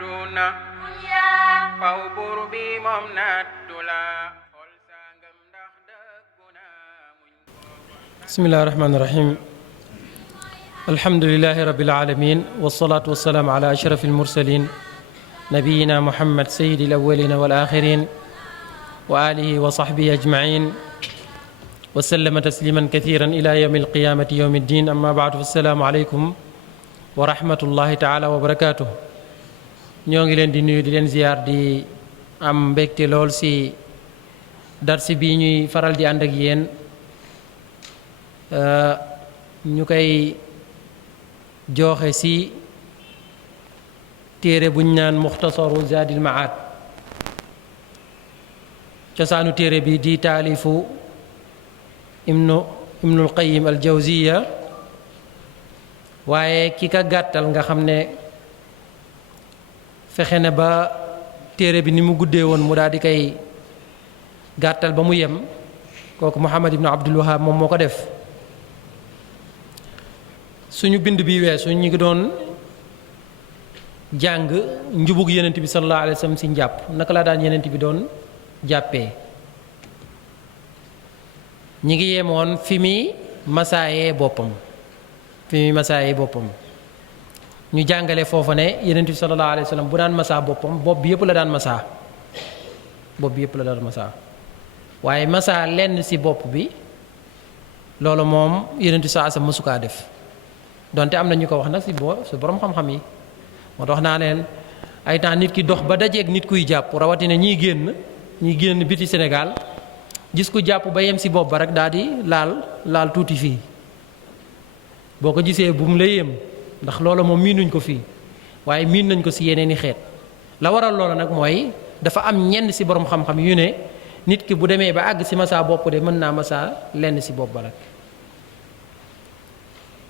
àdduna faw buur bi moom nattu la xol sangam ndax dëgguna muñ. bismillahi rahmaani rahim. alhamdulilahi rabbil alamin wasalaatu wasalaamu ala ashraf almursalin nabiyina muhammad sayyidi alawalina wal axirin wa alihi wa sahbihi ajmain wa sallama tasliman kathiran ila yawmi alqiyamati yawmi ddin amma baadu fassalaamu aleykum wa rahmatullahi taala wa barakatuh. ñoo ngi leen di nuyu di leen ziyaar di am mbégte lool si darsi bii ñuy faral di ànd ak yéen ñu koy jooxe si téere buñ naan muxtasaru zaadil maad. cosaanu téere bi di taalifu ibnul qayim al jawziya, waaye ki ka gàttal nga xam ne fexe na ba téere bi ni mu guddee woon mu daal di koy gàttal ba mu yem, kooku Muhammad ibnu Abdul Wahab moom moo ko def. suñu bind bi weesu ñu ngi doon jàng njubug yenent bi sallallahu alayhi wa sallam si njàpp, naka la daan yenent bi doon jàppee. ñi ngi yemoon fi muy masaayee boppam ñu jàngale foofa ne yenent bi sallallahu alayhi wa sallam bu daan masaa boppam bopp bi yëpp la daan masaa waaye masaa lenn si bopp bi loolu moom yenent bi saa sa mësu kaa def, donte am na ñu ko wax nag si borom xam-xam yi. moo tax naa leen ay temps nit ki dox ba dajeeg nit kuy jàpp, rawatina ñiy génn biti Sénégal, gis ku jàpp ba yem si bopp ba rek daal di laal tuuti fii. boo ko gisee bu mu la yem, ndax loola moom miinuñ ko fii, waaye miin nañ ko si yeneen i xeet. la waral loola nag mooy dafa am ñenn si borom xam-xam yu ne nit ki bu demee ba àgg si masaa bopp de mën naa masaa lenn si bopp ba rek.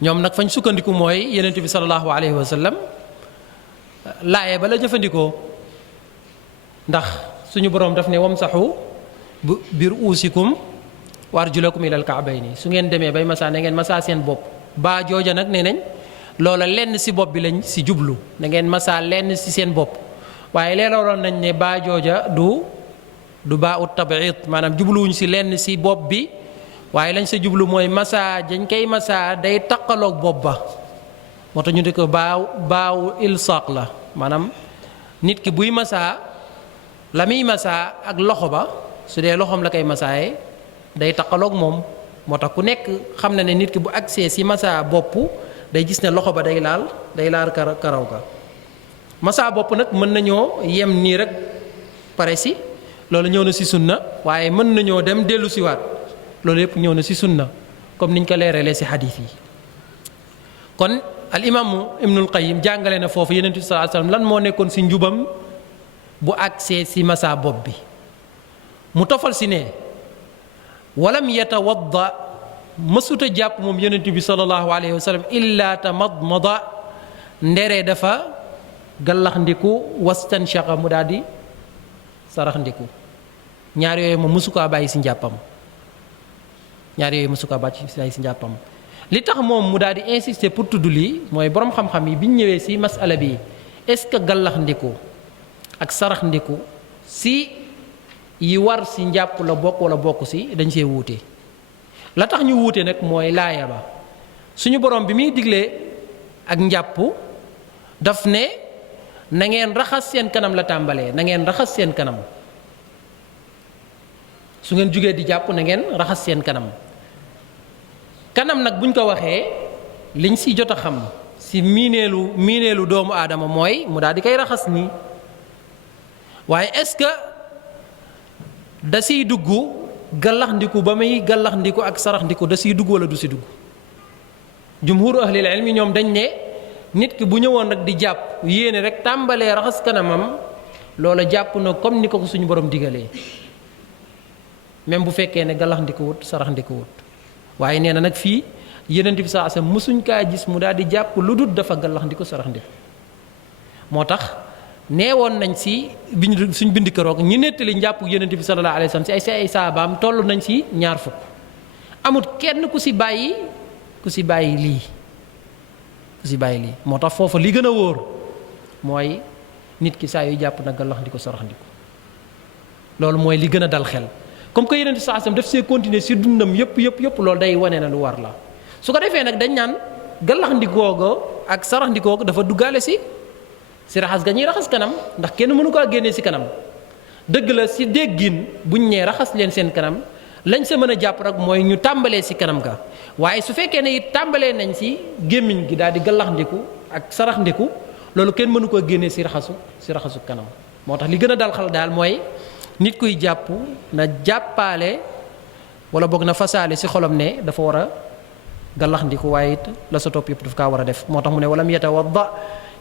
ñoom nag fañ sukkandiku mooy yenent bi sallallahu alayhi wa sallam laaye ba la jëfandikoo, ndax suñu boroom daf ne wamsaxu bi ruusikum wa arjulakum ilal kaabayni, su ngeen demee bay masaa na ngeen masaa seen bopp. baa jooja nag nee nañ loola lenn si bopp bi lañ si jublu, na ngeen masaa lenn si seen bopp, waaye leeraloon nañ ne baa jooja du baa ut tabiit, maanaam jubluwuñ si lenn si bopp bi, waaye lañ sa jublu mooy masaa dañ koy masaa day taqaloog bopp ba. moo tax ñu di ko baawu ilsaq la, maanaam nit ki buy masaa la muy masaa ak loxo ba, su dee loxoom la koy masaaye day taqaloog moom. moo tax ku nekk xam na ne nit ki bu agsee si masaa bopp day gis ne loxo ba day laal karaw ga. masaa bopp nag mën nañoo yem nii rek pare si, loolu ñëw na si sunna, waaye mën nañoo dem dellu siwaat, loolu yëpp ñëw na si sunna comme niñ ko leeralee si xadiis yi. kon al imaamu ibnul qayyim jàngale na foofu yenent bi sallallahu alayhi wasallam lan moo nekkoon si njubam bu agsee si masaa bopp bi. mu tofal si ne walam yatawadda, mësuta jàpp moom yenent bi sallallahu alayhi wasallam illa tamadmada, ndere dafa gallax ndiku wastanshaqa, mu daal di sarax ndiku. ñaar yooyu moom mësu kaa bàyyi si njàppam. li tax moom mu daal di insister pour tudd lii mooy borom xam-xam yi biñ ñëwee si masala bi, est-ce que gallax ndiku ak sarax ndiku si yi war si njàpp la bokk wala bokk si, dañ see wuute. la tax ñu wuute nag mooy laaya ba suñu borom bi muy diglee ak njàpp daf ne na ngeen raxas seen kanam la tàmbalee, na ngeen raxas seen kanam. su ngeen jugee di jàpp na ngeen raxas seen kanam. kanam nag buñ ko waxee liñ si jot a xam si miineelu doomu aadama mooy mu daal di koy raxas nii, waaye est-ce que da siy dugg gallaxndiku ba muy gallaxndiku ak saraxndiku da siy dugg wala du si dugg. jumhuru ahlil ilmi ñoom dañ ne nit ki bu ñëwoon rek di jàpp yéene rek tàmbalee raxas kanamam, loola jàpp na comme ni ko suñu borom digalee, même bu fekkee ne gallaxndiku wut saraxndiku wut. waaye nee na nag fii yenent bi saa sa mësuñ kaa gis mu daal di jàpp lu dul dafa gallaxndiku saraxndiku. moo tax neewoon nañ si suñ bind keroog ñu nettali njàpp yenent bi sallallahu alayhi wasallam si ay saabaam toll nañ si 2 fukk. amut kenn ku si bàyyi lii moo tax foofu li gën a wóor mooy nit ki saa yu jàpp nag gàllax ndiko sarax ndiko loolu mooy li gën a dal xel comme que yeneen saa sam daf see continuer si dundam yëpp loolu day wane na lu war la su ko defee nag dañ naan gàllax ndikoo ga ak sarax ndikoo ga dafa duggaale si raxas ga ñuy raxas kanam ndax kenn mënu kaa génnee si kanam dëgg la si déggin buñ ñee raxas leen seen kanam lañ sa mën a jàpp rek mooy ñu tàmbalee si kanam ga waaye su fekkee ne it tàmbalee nañ si gémmiñ gi daal di gàllax ndiku ak sarax ndiku loolu kenn mënu koo génnee si raxasu kanam moo tax li gën a dal xel daal mooy nit kuy jàpp na jàppaale wala boog na fasaale si xolam ne dafa war a gàllax ndiku waaye it la sa topp yëpp daf kaa war a def moo tax mu ne walam yatawadda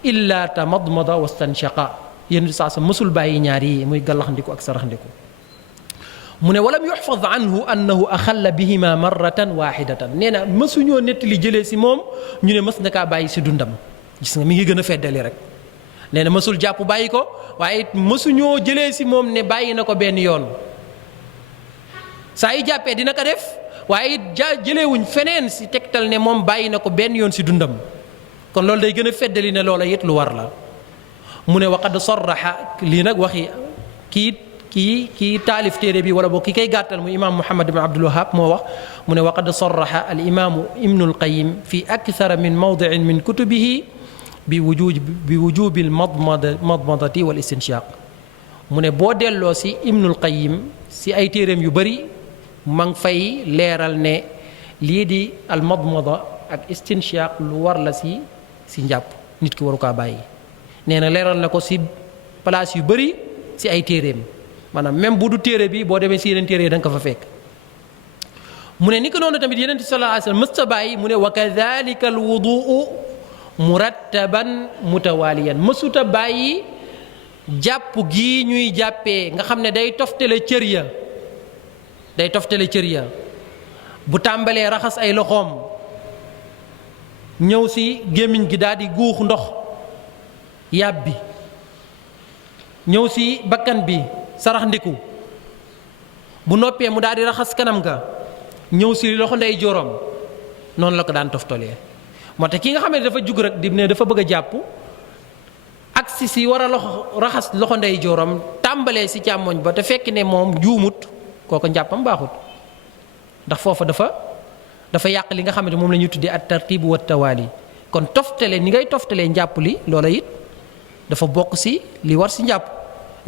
illa tamadmada wastanshaqa yéen saa sa mësul bàyyi ñaar yi muy gàllax ndiku ak sarax ndiku mu ne walam yuxfad anhu annahu axalla bihima marratan waxidatan nee na mësuñoo nettali jëlee si moom ñu ne mës na kaa bàyyi si dundam gis nga mi ngi gën a feddali rek nee na mësul jàpp bàyyi ko waaye it mësuñoo jëlee si moom ne bàyyi na ko benn yoon saa yu jàppee dina ko def waaye it jëleewuñ feneen si tegtal ne moom bàyyi na ko benn yoon si dundam kon loolu day gën a feddali ne loola it lu war la mu ne waqad sarraxa lii nag waxi kii taalif téere bi wala boog ki koy gàttal mu imaam Muhammad ibn Abdul Wahhab moo wax mu ne waqad sarraxa al imaamu Ibnul Qayyim fi akthara min mawdicin min kutubihi bi wujubi al madmadati wal istinshaq mu ne boo delloo si Ibnul Qayyim si ay téereem yu bëri ma ngi fay leeral ne lii di al madmada ak istinshaq lu war la si njàpp nit ki waru kaa bàyyi nee na leeral na ko si place yu bëri si ay téereem maanaam même bu du téere bi boo demee si yeneen téere yi da nga ko fa fekk mu ne ni ko noonu tamit yeneen sallallahu alayhi wasallam mësta bàyyi mu ne wa kadhalika al wuduu murattaban mutawaliyan mësuta bàyyi jàpp gii ñuy jàppee nga xam ne day toftale cër ya bu tàmbalee raxas ay loxoom ñëw si gémmiñ gi daal di guux ndox yàbbi ñëw si bakkan bi sarax ndiku bu noppee mu daal di raxas kanam ga ñëw si loxo ndey jorom noonu la ko daan toftalee moo tax ki nga xam ne dafa jug rek di ne dafa bëgg a jàpp ak si war a raxas loxo ndey jorom tàmbalee si càmmoñ ba te fekk ne moom juumut kooku njàppam baaxut ndax foofa dafa yàq li nga xam ne moom la ñuy tuddee at tartib wa tawaali kon toftale ni ngay toftalee njàpp li loola it dafa bokk si li war si njàpp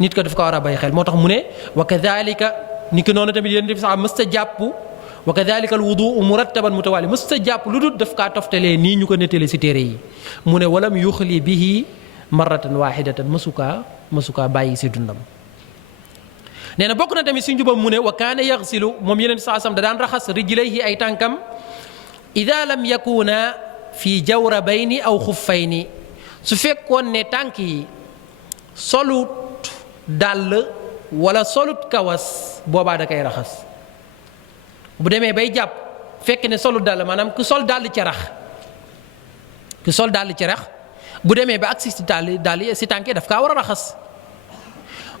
nit ko daf ko war a bàyyi xel moo tax mu ne wa kadhalika ni ki noonu tamit yéen def sax mësta jàpp wa kadhalika al wuduu murattaban mutawali mësta jàpp lu dul daf kaa toftalee nii ñu ko nettalee si téere yi mu ne walam yuxli bihi marratan wahidatan mësukaa bàyyi si dundam nee na bokk na tamit si njubam mu ne wa kaana yaxsilu moom yeneen saasam da daan raxas rijlayhi ay tànkam ida lam yakuna fi jawrabayni aw xuffayni su fekkoon ne tànk yi solut dàll wala solut kawas boobaa da koy raxas bu demee bay jàpp fekk ne solut dàll maanaam ku sol dàll carax bu demee ba agsi si dàll si tànk yi daf kaa war a raxas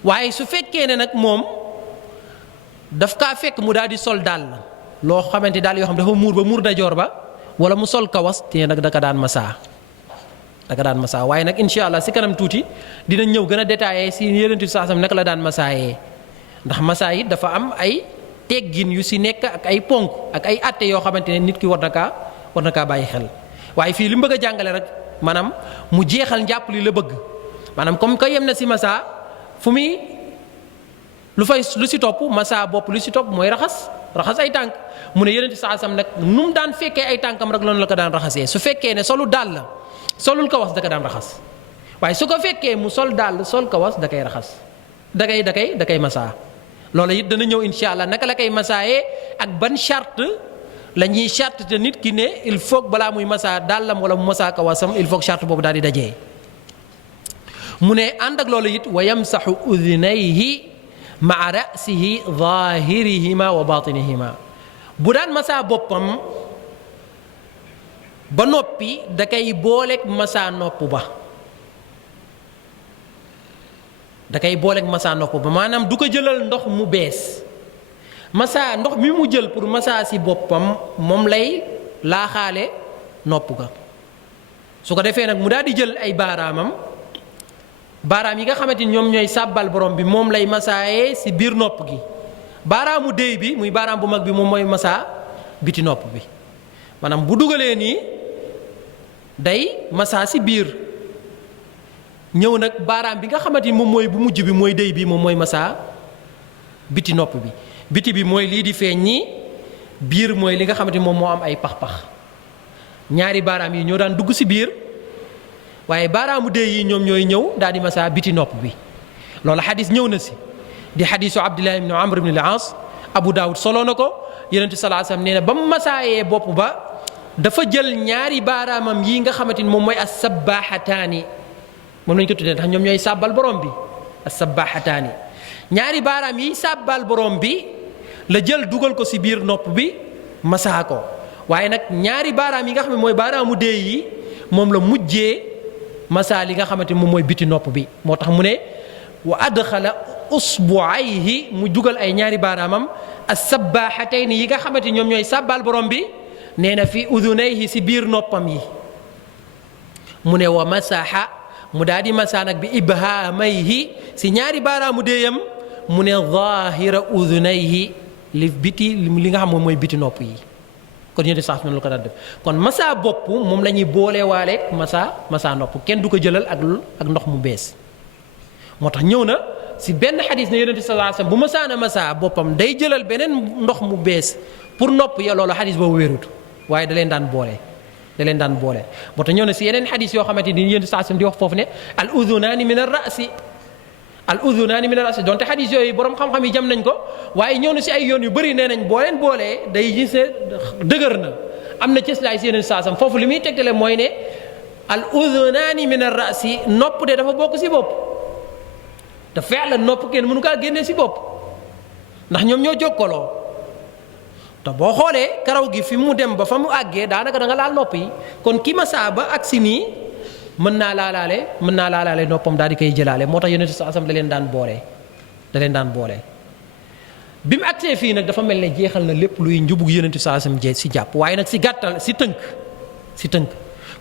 waaye su fekkee ne nag moom daf kaa fekk mu daal di sol dàll loo xamante daal yoo xam dafa muur ba muur dajoor ba wala mu sol kawas te nag daka daan masaa waaye nag incha allah si kanam tuuti dinañ ñëw gën a détaillé si yeneen saasam naka la daan masaayee ndax masaa yi dafa am ay teggin yu si nekk ak ay ponk ak ay atte yoo xamante ne nit ki war na kaa bàyyi xel waaye fii li mu bëgg a jàngale rek maanaam mu jeexal njàpp li la bëgg maanaam comme que yem na si masaa fu muy lu si topp masaa bopp lu si topp mooy raxas ay tànk mu ne yeneen saasam nag nu mu daan fekkee ay tànkam rek loolu la ko daan raxasee su fekkee ne solu dàll la solul kawas da ko daan raxas waaye su ko fekkee mu sol dàll sol kawas da koy raxas da koy masaa loolu it dana ñëw insha allah naka la koy masaayee ak ban charte la ñuy charte te nit ki ne il faut balaa muy masaa dàllam wala mu masaa kawasam il faut charte boobu daal di dajee mu ne ànd ak loolu it wa yamsaxu udunayhi maa rasihi zahirihima wa batinihima bu daan masaa boppam ba noppi da koy booleeg masaa nopp ba maanaam du ko jëlal ndox mu bees masaa ndox mi mu jël pour masaa si boppam moom lay laaxaale nopp ga su ko defee nag mu daal di jël ay baaraamam baaraam yi nga xamante ni ñoom ñooy sàbbal borom bi moom lay masaayee si biir nopp gi. baaraamu déy bi muy baaraam bu mag bi moom mooy masaa biti nopp bi maanaam bu dugalee nii day masaa si biir ñëw nag baaraam bi nga xamante ni moom mooy bu mujj bi mooy déy bi moom mooy masaa biti nopp bi. biti bi mooy lii di feeñ nii biir mooy li nga xamante ni moom moo am ay pax-pax ñaari baaraam yi ñoo daan dugg si biir waaye baaraamu déy yi ñoom ñooy ñëw daal di masaa biti nopp bi loolu xadis ñëw na si. di xadisu Abdullah ibn Amr ibn al-As Abu Dawud solo na ko Yonent bi sallallahu alayhi wasallam nee na ba mu masaayee bopp ba dafa jël ñaari baaraamam yi nga xamante ni moom mooy as-sabbahataani moom lañ ko tuddee ndax ñoom ñooy sàbbal borom bi as-sabbahataani ñaari baaraam yi sàbbal borom bi la jël dugal ko si biir nopp bi masaa ko waaye nag ñaari baaraam yi nga xam ne mooy baaraamu déey yi moom la mujjee masaa li nga xamante ni moom mooy biti nopp bi moo tax mu ne wa adxala usbuayhi mu dugal ay ñaari baaraamam as-sabbaahatayni yi nga xamante ñoom ñooy sàbbaal borom bi nee na fi udunayhi si biir noppam yi mu ne wa masaha mu daal di masaa nag bi ibhaamayhi si ñaari baaraamu déeyam mu ne zaahira udunayhi li biti li nga xam moom mooy biti nopp yi kon yéen sax noonu la ko daan def kon masaa bopp moom la ñuy boolewaale masaa nopp kenn du ko jëlal ak ndox mu bees moo tax ñëw na si benn xadis ne yonent bi sallallahu alayhi wasallam bu masaana masaa boppam day jëlal beneen ndox mu bees pour nopp ya loolu xadis boobu wérut waaye da leen daan boole moo tax ñëw na si yeneen xadis yoo xamante ni yonent bi sallallahu alayhi wasallam di wax foofu ne al udunaani min ar-ra'si donte xadis yooyu borom xam-xam yi jam nañ ko waaye ñëw na si ay yoon yu bëri nee nañ boo leen boolee day gis ne dëgër na am na cëslaay si yonent bi sallallahu alayhi wasallam foofu li muy tegtale mooy ne al udunaani min ar-ra'si nopp de dafa bokk si bopp te fa'lan nopp kenn mënu kaa génne si bopp ndax ñoom ñoo jokkaloo te boo xoolee karaw gi fi mu dem ba fa mu àggee daanaka da nga laal nopp yi kon ki masaa ba agsi nii mën naa laalaale noppam daal di koy jëlaale moo tax Yonent bi sallallahu alayhi wasallam da leen daan boole bi mu agsee fii nag dafa mel ne jeexal na lépp luy njubug Yonent bi sallallahu alayhi wasallam si jàpp waaye nag si gàttal si tënk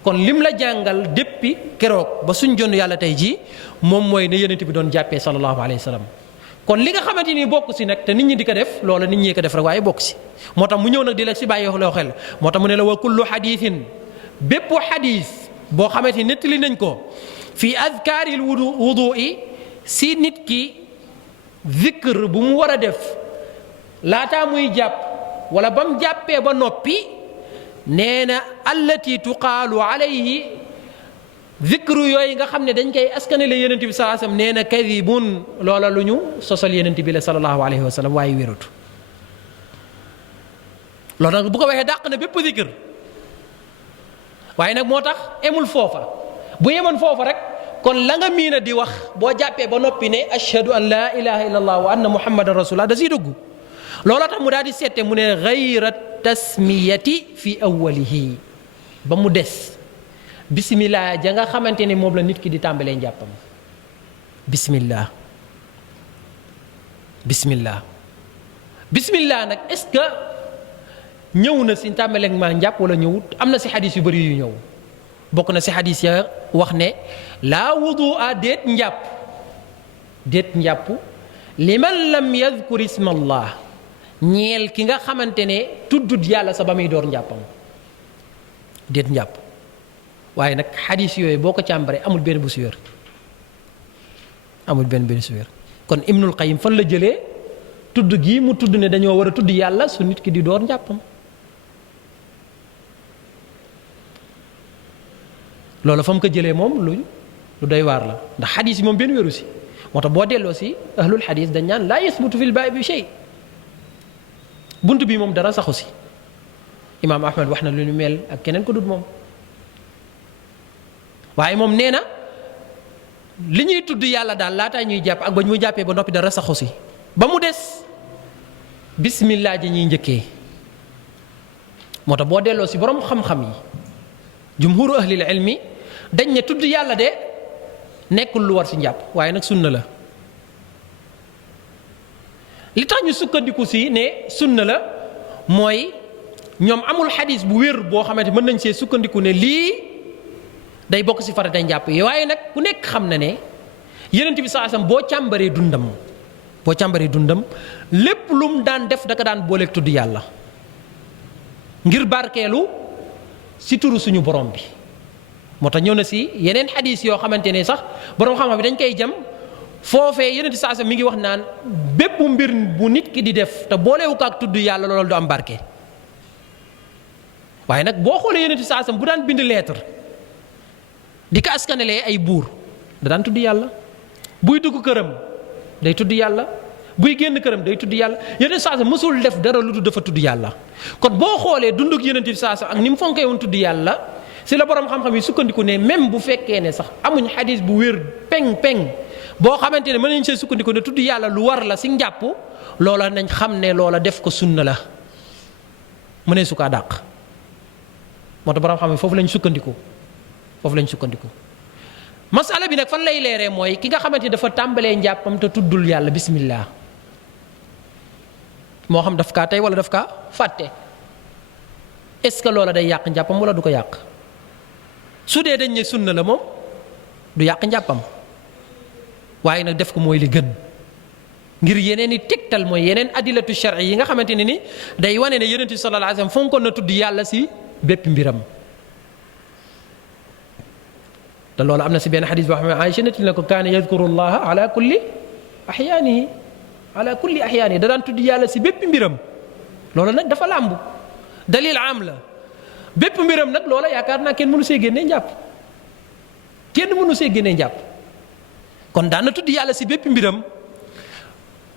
kon lim la jàngal depuis keroog ba suñ jonn yàlla tey jii moom mooy ne yonent bi doon jàppee sallallahu alayhi wa sallam kon li nga xamante ni bokk si nag te nit ñi di ko def loola nit ñi ko def rek waaye bokk si moo tax mu ñëw nag di la si bàyyi loo xel moo tax mu ne la wa kullu xadiisin bépp xadiis boo xamante ni nettali nañ ko fii azkaaril wudu'i si nit ki zikr bu mu war a def laataa muy jàpp wala ba mu jàppee ba noppi nee na allati tuqaalu alayhi zikru yooyu nga xam ne dañ koy askanale yonent bi sallallahu alayhi wasallam nee na kadibun loola lu ñu sosal yonent bi la sallallahu alayhi wasallam waaye wérut loolu nag bu ko waxee dàq na bépp zikr waaye nag moo tax emul foofa bu yemoon foofa rek kon la nga miina di wax boo jàppee ba noppi ne ashhadu an laa ilaha illa allah wa anna muhammadan rasulullah da siy dugg looloo tax mu daal di seete mu ne gayra tasmiyati fi awwalihi ba mu des bismillah ja nga xamante ne moom la nit ki di tàmbalee njàppam bismillah nag est-ce que ñëw na si tàmbaleeg maa njàpp wala ñëwut am na si xadis yu bëri yu ñëw bokk na si xadis ya wax ne laa wudu'a déet njàpp liman lam yadkur isma allah ñeel ki nga xamante ne tuddut yàlla sa ba muy door njàppam déet njàpp waaye nag xadis yooyu boo ko càmbaree amul benn bu si wér kon Ibnul Qayyim fan la jëlee tudd gii mu tudd ne dañoo war a tudd yàlla su nit ki di door njàppam loolu fa mu ko jëlee moom lu doy waar la ndax xadis yi moom benn wéru si moo tax boo delloo si ahlul xadis dañ naan laa yasbutu fil baabi bi shay bunt bi moom dara saxu si imaam Ahmad wax na lu ñu mel ak keneen ko dut moom waaye moom nee na li ñuy tudd yàlla daal laataa ñuy jàpp ak ba ñu jàppee ba noppi dara saxu si ba mu des bismillah ji ñuy njëkkee moo tax boo delloo si borom xam-xam yi jumhuru ahlil ilmi dañ ne tudd yàlla de nekkul lu war si njàpp waaye nag sunna la li tax ñu sukkandiku si ne sunna la mooy ñoom amul xadis bu wér boo xamante mën nañ see sukkandiku ne lii day bokk si faratay njàpp yi waaye nag ku nekk xam na ne Yonent bi sallallahu alayhi wasallam boo càmbaree dundam lépp lu mu daan def da ko daan booleeg tudd yàlla ngir barkeelu si turu suñu borom bi. moo tax ñëw na si yeneen xadis yoo xamante ne sax borom xam-xam bi dañ koy jëm foofee Yonent bi sallallahu alayhi wasallam mi ngi wax naan bépp mbir bu nit ki di def te boolewu ko ak tudd yàlla loolu du am barke. waaye nag boo xoolee Yonent bi sallallahu alayhi wasallam bu daan bind lettre di ko askanelee ay buur da daan tudd yàlla buy dugg këram day tudd yàlla buy génn këram day tudd yàlla Yonent bi sallallahu alayhi wasallam mësul def dara lu dul dafa tudd yàlla. kon boo xoolee dunduk Yonent bi sallallahu alayhi wasallam ak ni mu fonkee woon tudd yàlla si la borom xam-xam yi sukkandiku ne même bu fekkee ne sax amuñ xadis bu wér peng boo xamante ne mën nañ see sukkandiku ne tudd yàlla lu war la si njàpp loola nañ xam ne loola def ko sunna la mënee su kaa dàq. moo tax borom xam ne foofu lañ sukkandiku masala bi nag fan lay leeree mooy ki nga xamante ni dafa tàmbalee njàppam te tuddul yàlla bismillah moo xam daf kaa tey wala daf kaa fàtte est-ce que loola day yàq njàppam wala du ko yàq. su dee dañ ne sunna la moom du yàq njàppam waaye nag def ko mooy li gën ngir yeneen i tegtal mooy yeneen adilatu shar'i yi nga xamante ne ni day wane ne Yonent bi sallallahu alayhi wasallam fonkoon na tudd yàlla si bépp mbiram. te loolu am na si benn xadis boo xam ne Aïcha nettali na ko kaana yadkuru llaha ala kulli ahyaanihi da daan tudd yàlla si bépp mbiram loolu nag dafa làmb dalil am la. bépp mbiram nag loola yaakaar naa kenn mënu see génnee njàpp kon daan na tudd yàlla si bépp mbiram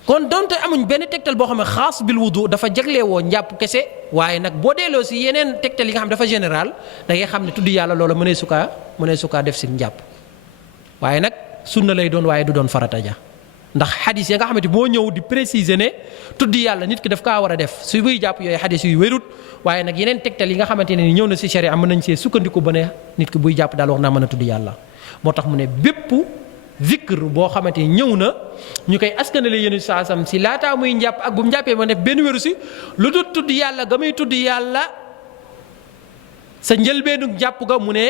kon donte amuñ benn tegtal boo xam ne xaas bil wudu dafa jagleewoo njàpp kese waaye nag boo delloo si yeneen tegtal yi nga xam dafa général da ngay xam ne tudd yàlla loola mënee su kaa def si njàpp waaye nag sunna lay doon waaye du doon farata ja ndax xadis yi nga xamante moo ñëw di préciser ne tudd yàlla nit ki daf kaa war a def su buy jàpp yooyu xadis yu wérut waaye nag yeneen tegtal yi nga xamante ne ñëw na si sharia mën nañ see sukkandiku ba ne nit ki buy jàpp daal wax naa mën a tudd yàlla. moo tax mu ne bépp zikr boo xamante ni ñëw na ñu koy askanale yéen saasam si laataa muy njàpp ak bu mu jàppee ma def benn wéru si lu dul tudd yàlla ga muy tudd yàlla sa njëlbeenu njàpp ga mu ne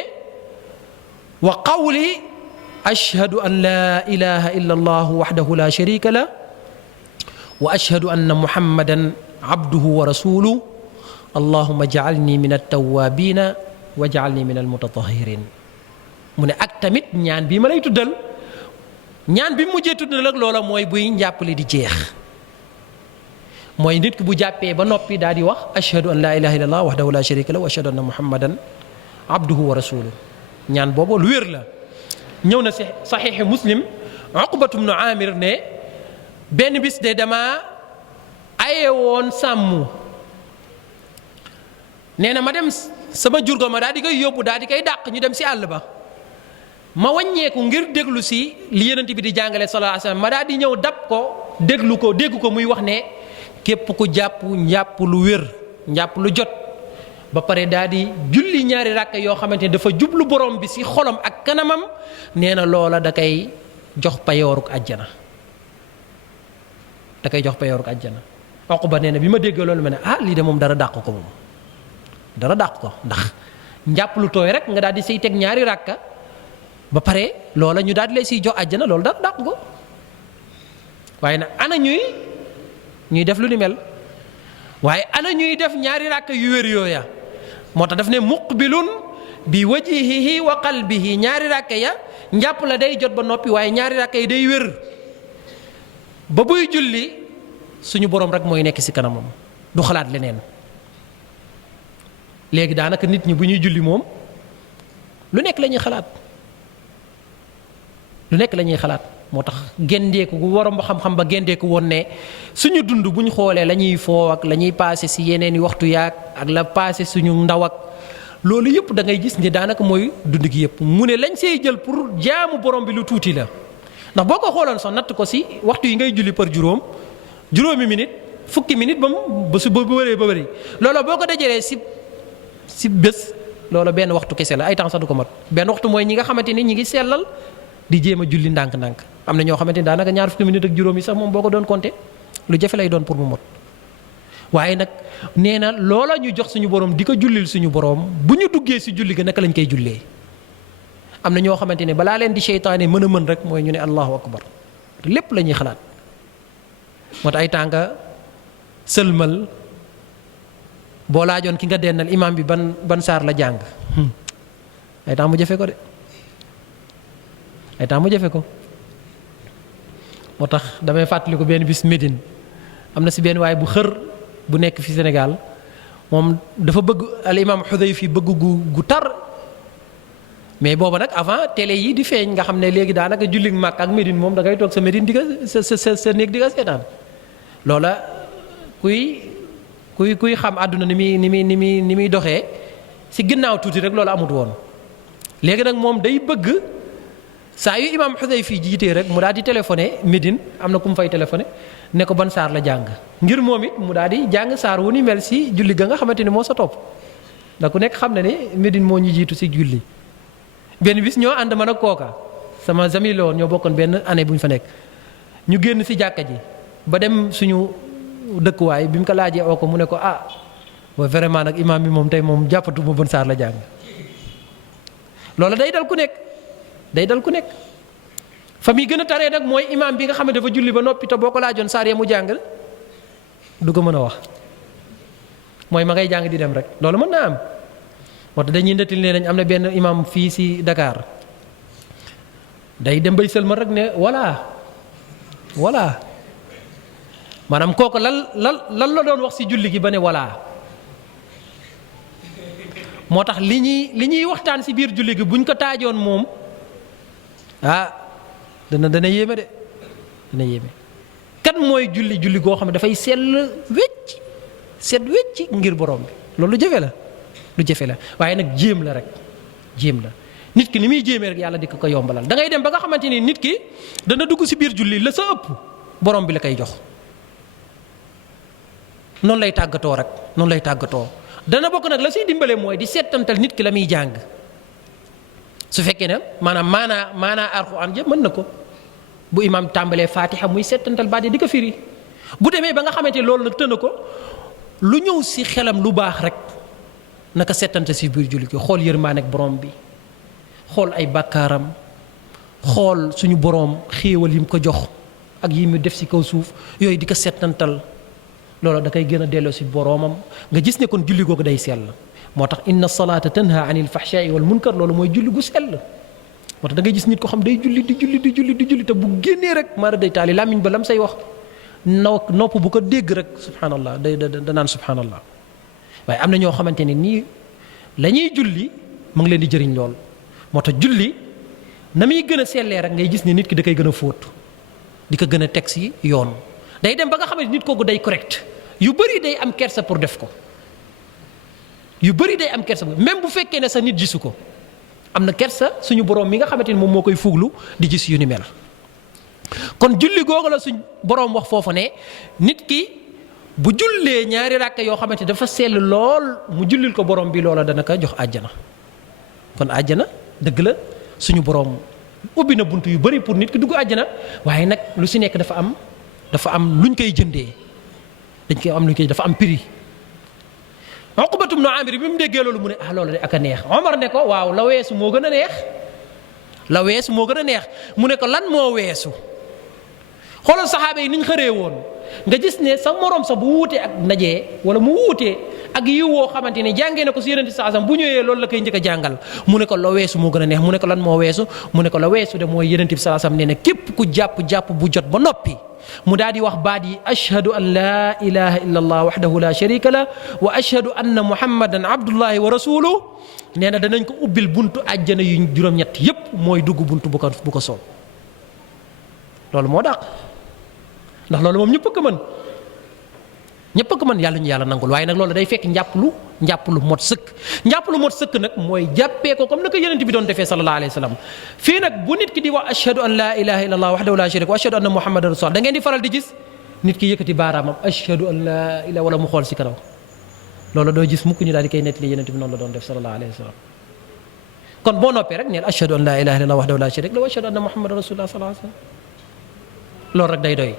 wa qawli ashhadu an laa ilaha illa allah wahdahu la sharika la wa ashhadu anna muhammadan abduhu wa rasuluhu allahumma ja'alni min at-tawwabina wa ja'alni min al-mutatahhirin mu ne ak tamit ñaan bii ma lay tuddal ñaan bi mu mujjee tuddal ak loola mooy buy njàppale di jeex mooy nit ki bu jàppee ba noppi daal di wax ashhadu an laa ilaha illa allah wahdahu la sharika la wa ashhadu anna muhammadan abduhu wa rasuluhu ñaan boobu lu wér la ñëw na si saxiixi muslim Uqbatu bnu Amir ne benn bis de dama aye woon sàmm nee na ma dem sama jur ga ma daal di koy yóbbu daal di koy dàq ñu dem si àll ba ma wàññeeku ngir déglu si li Yonent bi di jàngale sallallahu alayhi wasallam ma daal di ñëw dab ko dégg ko muy wax ne képp ku jàpp njàpp lu wér njàpp lu jot ba pare daal di julli ñaari ràkk yoo xamante ne dafa jublu borom bi si xolam ak kanamam nee na loola da koy jox payooruk àjjana Uqba nee na bi ma déggee loolu ma ne lii de moom dara dàq ko ndax njàpp lu tooy rek nga daal di siy teg ñaari ràkka ba pare loola ñu daal di lay siy jox àjjana loolu dara dàq ko waaye nag ana ñuy def lu ni mel waaye ana ñuy def ñaari ràkka yu wér yooya moo tax daf ne muqbilun bi wajhihi wa qalbihi ñaari ràkka ya njàpp la day jot ba noppi waaye ñaari ràkka yi day wér ba buy julli suñu borom rek mooy nekk ci kanamam du xalaat leneen léegi daanaka nit ñi bu ñuy julli moom lu nekk la ñuy xalaat moo tax gendeeku gu waroon ba xam-xam ba gendeeku woon ne suñu dund bu ñu xoolee la ñuy foo ak la ñuy paase si yeneen i waxtu yaag ak la paase suñu ndaw ak loolu yëpp da ngay gis ne daanaka mooy dund gi yëpp mu ne lañ see jël pour jaamu borom bi lu tuuti la ndax boo ko xooloon sax natt ko si waxtu yi ngay julli par juróomi minute fukki minute ba su ba bëree ba bëri loolu boo ko dajalee si bés loolu benn waxtu kese la ay temps sax du ko mat benn waxtu mooy ñi nga xamante ni ñi ngi sellal di jéem a julli ndànk-ndànk am na ñoo xamante ni daanaka ñaar fukki minute ak juróom yi sax moom boo ko doon compter lu jafe lay doon pour mu mot waaye nag nee na loola ñu jox suñu borom di ko jullil suñu borom bu ñu duggee si julli ga naka lañ koy jullee am na ñoo xamante ne balaa leen di seytaane mën a mën rek mooy ñu ne allahu akbar te lépp la ñuy xalaat moo tax ay tànka sëlmal boo laajoon ki nga dennal imaam bi ban saar la jàng ay temps mu jafe ko de ay temps mu jafe ko moo tax damay fàttali ko benn bis Médine am na si benn waaye bu xër bu nekk fi Sénégal moom dafa bëgg al imaam Xudayfi bëgg gu tar mais booba nag avant télé yi di feeñ nga xam ne léegi daanaka julli Makka ak Médine moom da ngay toog sa Médine di nga sa néeg di nga seetaan loola kuy xam àdduna ni muy doxee si ginnaaw tuuti rek loolu amut woon léegi nag moom day bëgg saa yu imaam Xudayfi jiitee rek mu daal di téléphoné Médine am na ku mu fay téléphoné ne ko ban saar la jàng ngir moom it mu daal di jàng saar wu ni mel si julli ga nga xamante ni moo sa topp ndax ku nekk xam na ne Médine moo ñu jiitu si julli benn bis ñoo ànd man ak kooka sama zami la woon ñoo bokkoon benn année bu ñu fa nekk ñu génn si jàkka ji ba dem suñu dëkkuwaay bi mu ko laajee oo ko mu ne ko wa vraiment nag imaam bi moom tey moom jàppatuma ban saar la jàng loolu day dal ku nekk fa muy gën a taree nag mooy imaam bi nga xam ne dafa julli ba noppi te boo ko laajoon saar ya mu jàng du ko mën a wax mooy ma ngay jàng di dem rek loolu mën naa am moo tax dañuy nettali ne nañ am na benn imaam fii si Dakar day dem bay sëlmal rek ne voilà maanaam kooku lan la doon wax si julli gi ba ne voilà moo tax li ñuy waxtaan si biir julli gi buñ ko taajoon moom dana yéeme de dana yéeme kan mooy julli goo xam ne dafay set wecc ngir borom bi loolu lu jafe la waaye nag jéem la nit ki ni muy jéemee rek yàlla di ko yombalal da ngay dem ba nga xamante ni nit ki dana dugg si biir julli la sa ëpp borom bi la koy jox noonu lay tàggatoo dana bokk nag la siy dimbale mooy di seetantal nit ki la muy jàng su fekkee ne maanaa alxuraan ja mën na ko bu imaam tàmbalee faatiha muy seetantal baat yi di ko firi bu demee ba nga xamante loolu nag tëna ko lu ñëw si xelam lu baax rek naka seetantal si biir julli gi xool yërmaane ak borom bi xool ay bàkkaaram xool suñu borom xéewal yi mu ko jox ak yi mu def si kaw suuf yooyu di ko seetantal loolu da koy gën a delloo si boromam nga gis ne kon julli googu day sell moo tax inna salaata tanha anil fahshaai wal munkar loolu mooy julli gu sell moo tax da ngay gis nit ko xam day julli di julli te bu génnee rek maara day taali làmmiñ ba lam say wax nopp bu ko dégg rek subhanallah da naan subhanallah waaye am na ñoo xamante ne nii la ñuy julli mu ngi leen di jëriñ lool moo tax julli na muy gën a sellee rek ngay gis ne nit ki da koy gën a fóot di ko gën a teg si yoon day dem ba nga xamante nit kooku day correct yu bëri day am kersa pour def ko même bu fekkee ne sa nit gisu ko am na kersa suñu borom mi nga xamante ni moom moo koy fuglu di gis yu ni mel kon julli googu la suñ borom wax foofu ne nit ki bu jullee ñaari ràkka yoo xamante ni dafa sell lool mu jullil ko borom bi loola dana ko jox àjjana kon àjjana dëgg la suñu borom ubbi na bunt yu bëri pour nit ki dugg àjjana waaye nag lu si nekk dafa am luñ koy jëndee dafa am prix. Uqbatu bnu Aamir bi mu déggee loolu mu ne loolu de ak a neex Omar ne ko waaw la weesu moo gën a neex mu ne ko lan moo weesu xoolal saxaaba yi niñ xëree woon nga gis ne sa morom sa bu wuutee ak ndaje wala mu wuutee ak yiw woo xamante ne jàngee na ko si Yonent saasam bu ñëwee loolu la koy njëkk a jàngal mu ne ko la weesu moo gën a neex mu ne ko lan moo weesu mu ne ko la weesu de mooy Yonent bi saasam ne képp ku jàpp bu jot ba noppi mu daal di wax baat yi ashhadu an laa ilaha illa allah wahdahu la sharika la wa ashhadu anna muhammadan abdullahi wa rasuluhu nee na danañ ko ubbil buntu àjjana yu juróom-ñett yépp mooy dugg buntu bu ko soob loolu moo dàq ndax loolu moom ñëpp a ko mën yàlla ñu yàlla nangul waaye nag loolu day fekk njàpp lu mot sëkk nag mooy jàppee ko comme na ko yonent bi doon defee sallallahu alayhi wa sallam fii nag bu nit ki di wax ashhadu an laa ilaha illa allah wahdahu la sharika wa ashhadu anna muhammadan rasulullah da ngeen di faral di gis nit ki yëkkati baaraamam ashhadu an laa ilaha wala mu xool si kanaw loolu doo gis mukk ñu daal di koy nettali yonent bi noonu la doon def sallallahu alayhi wa sallam kon boo noppee rek neel ashhadu an laa ilaha illa allah wahdahu la sharika wa ashhadu anna muhammadan rasulullah sallallahu alayhi wa sallam loolu rek day doy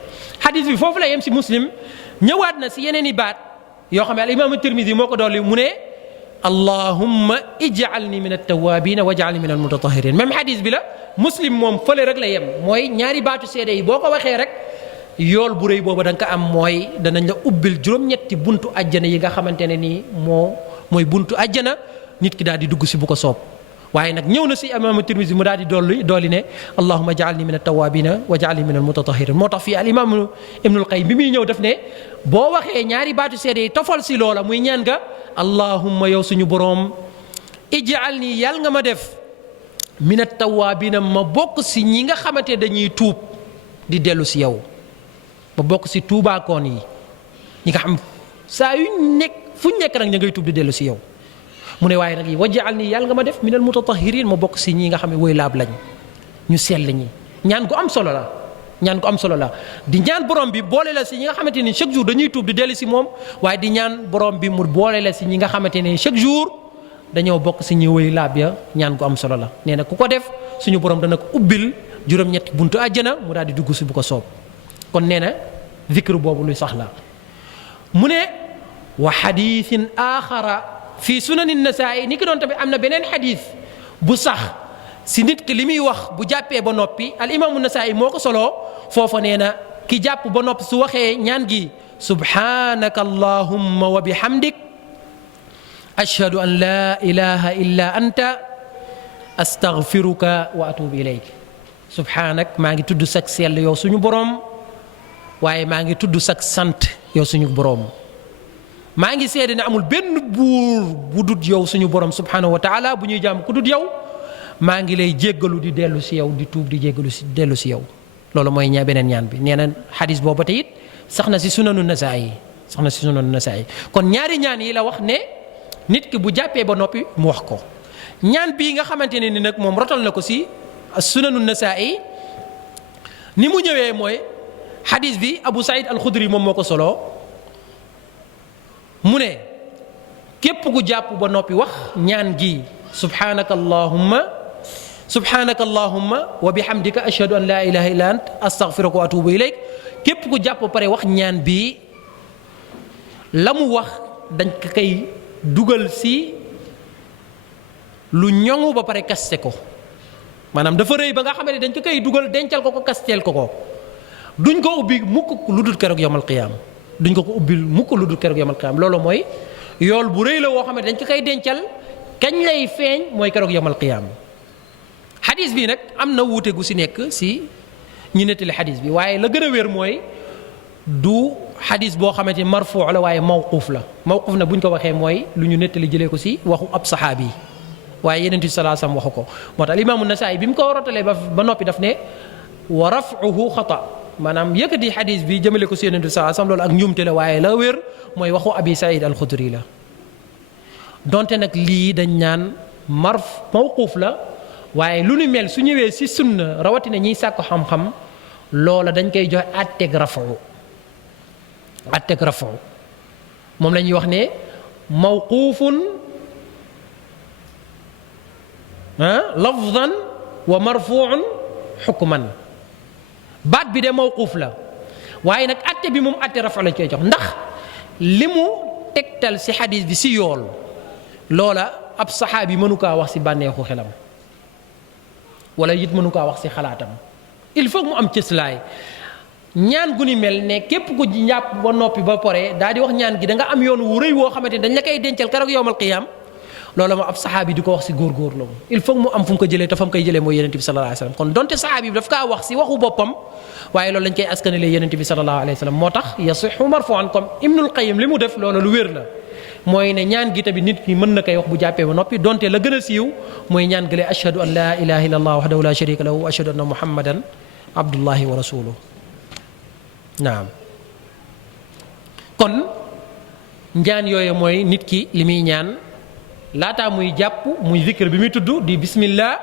xadis bi foofu la yem si muslim ñëwaat na si yeneen i baat yoo xam ne al imaamu Tirmidi moo ko dolli mu ne allahumma ij'alni min at-tawwabin waj'alni min al-mutatahhirin. même hadis bi la muslim moom fële rek la yem mooy ñaari baatu seede yi boo ko waxee rek yool bu rëy boobu da nga ko am mooy danañ la ubbil juróom-ñetti buntu àjjana yi nga xamante ne nii mooy buntu àjjana nit ki daal di dugg si bu ko soob. waaye nag ñëw na si imaamu Tirmisi mu daal di dolli ne allahumma ja'alni min at-tawwabina wa ja'alni min al-mutatahhirin. moo tax fii al imam Ibnul Qayyim bi muy ñëw def ne boo waxee ñaari baatu seede yi tofal si loola muy ñaan nga allahumma yow suñu boroom ij'alni yàlla nga ma def min at-tawwabina ma bokk si ñi nga xamante dañuy tuub di dellu si yow ma bokk si tuubaakoon yi ñi nga xam saa yu nekk fu ñu nekk nag ña ngay tuub di dellu si yow. mu ne waaye nag waj'alni yàlla nga ma def minal mutatahhirin ma bokk si ñi nga xam ne woy laab lañ ñu sell ñi. ñaan gu am solo la ñaan gu am solo la di ñaan borom bi boole la si ñi nga xamante ni chaque jour dañuy tuub di dellu si moom waaye di ñaan borom bi mu boole la si ñi nga xamante ne chaque jour dañoo bokk si ñi woy laab ya. ñaan gu am solo la nee na ku ko def suñu borom dana ko ubbil juróom-ñetti buntu àjjana mu daal di dugg si bu ko soob. kon nee na zikr boobu luy sax la. mu ne wa xadiisin aaxara fii sunani nasaa'i ni ki doon tamit am na beneen xadis bu sax si nit ki li muy wax bu jàppee ba noppi al imaamu nasaa'i moo ko soloo foofa nee na ki jàpp ba noppi su waxee ñaan gi subhanaka allahumma wa bihamdik ashhadu an la ilaha illa anta astaghfiruka wa atubu ilayk. subhanak maa ngi tudd sak sell yow suñu boroom waaye maa ngi tudd sak sant yow suñu boroom maa ngi seede ne amul benn buur bu dut yow suñu borom subhanahu wa taala bu ñuy jaam ku dut yow maa ngi lay jéggalu di dellu si yow di tuub di jéggalu si dellu si yow. loolu mooy beneen ñaan bi nee na xadis boobu te it sax na si sunanu nasaa'i kon ñaari ñaan yi la wax ne nit ki bu jàppee ba noppi mu wax ko. ñaan bii nga xamante ne ni nag moom rotal na ko si sunanu nasaa'i ni mu ñëwee mooy xadis bi Abu Saïd al-Khudri moom moo ko soloo mu ne képp ku jàpp ba noppi wax ñaan gi subhanaka allahumma wa bihamdika ashhadu an la ilaha illa ant astaghfiruka wa atubu ilayk képp ku jàpp pare wax ñaan bi la mu wax dañ ko koy dugal si lu ñoŋu ba pare kaste ko maanaam dafa rëy ba nga xam ne dañ ko koy dugal dencal ko kasteel ko duñ ko ubbi mukk lu dul keroog yawmal qiyaam duñ ko ubbil mukk lu dul keroog yawmal qiyaam loolu mooy yool bu rëy la woo xam ne dañ ko koy dencal kañ lay feeñ mooy keroog yawmal qiyaam. xadis bi nag am na wuute gu si nekk si ñi nettali xadis bi waaye la gën a wér mooy du xadis boo xamante ni marfuu la waaye mawquuf la mawquuf na buñ ko waxee mooy lu ñu nettali jëlee ko si waxu ab saxaabi waaye Yonent bi sallallahu alayhi wasallam waxu ko moo tax Imaamu Nasaa'i bi mu ko rotalee ba noppi daf ne wa raf'uhu xata maanaam yëkkati xadis bi jëmale ko si Yonent bi sallallahu alayhi wasallam loolu ak njuumte la waaye la wér mooy waxu Abi Saïd al-Khudri la donte nag lii dañ naan mawquuf la waaye lu nu mel su ñëwee si sunna rawatina ñiy sàkku xam-xam loola dañ koy joxe àtteeg rafu moom la ñuy wax ne mawquufun lafzan wa marfuun xukman baat bi de mawquuf la waaye nag àtte bi moom àtte rafu lañ koy jox ndax li mu tegtal si xadis bi si yool loola ab saxaabi mënu kaa wax si bànneexu xelam wala it mënu kaa wax si xalaatam il faut mu am cëslaay ñaan gu ni mel ne képp ku njàpp ba noppi ba pare daa di wax ñaan gi da nga am yoon wu rëy woo xamante ni dañ la koy dencal keroog yowmal qiyaam loolu moom ab saxaabi di ko wax si góorgóorlu il faut mu am fu mu ko jëlee te fa mu koy jëlee mooy Yonent bi sallallahu alayhi wasallam kon donte saxaabi bi daf kaa wax si waxu boppam waaye loolu lañ koy askanalee Yonent bi sallallahu alayhi wasallam moo tax yasihhu marfu'an comme Ibnul Qayyim li mu def loolu lu wér la mooy ne ñaan gi tamit nit ki mën na koy wax bu jàppee ba noppi donte la gën a siiw mooy ñaan gële ashhadu an la ilaha illa allah wahdahu la sharika lahu wa ashhadu anna muhammadan abdullahi wa rasuluhu naam kon ñaan yooyu mooy nit ki li muy ñaan laataa muy jàpp muy zikr bi muy tudd di bismillah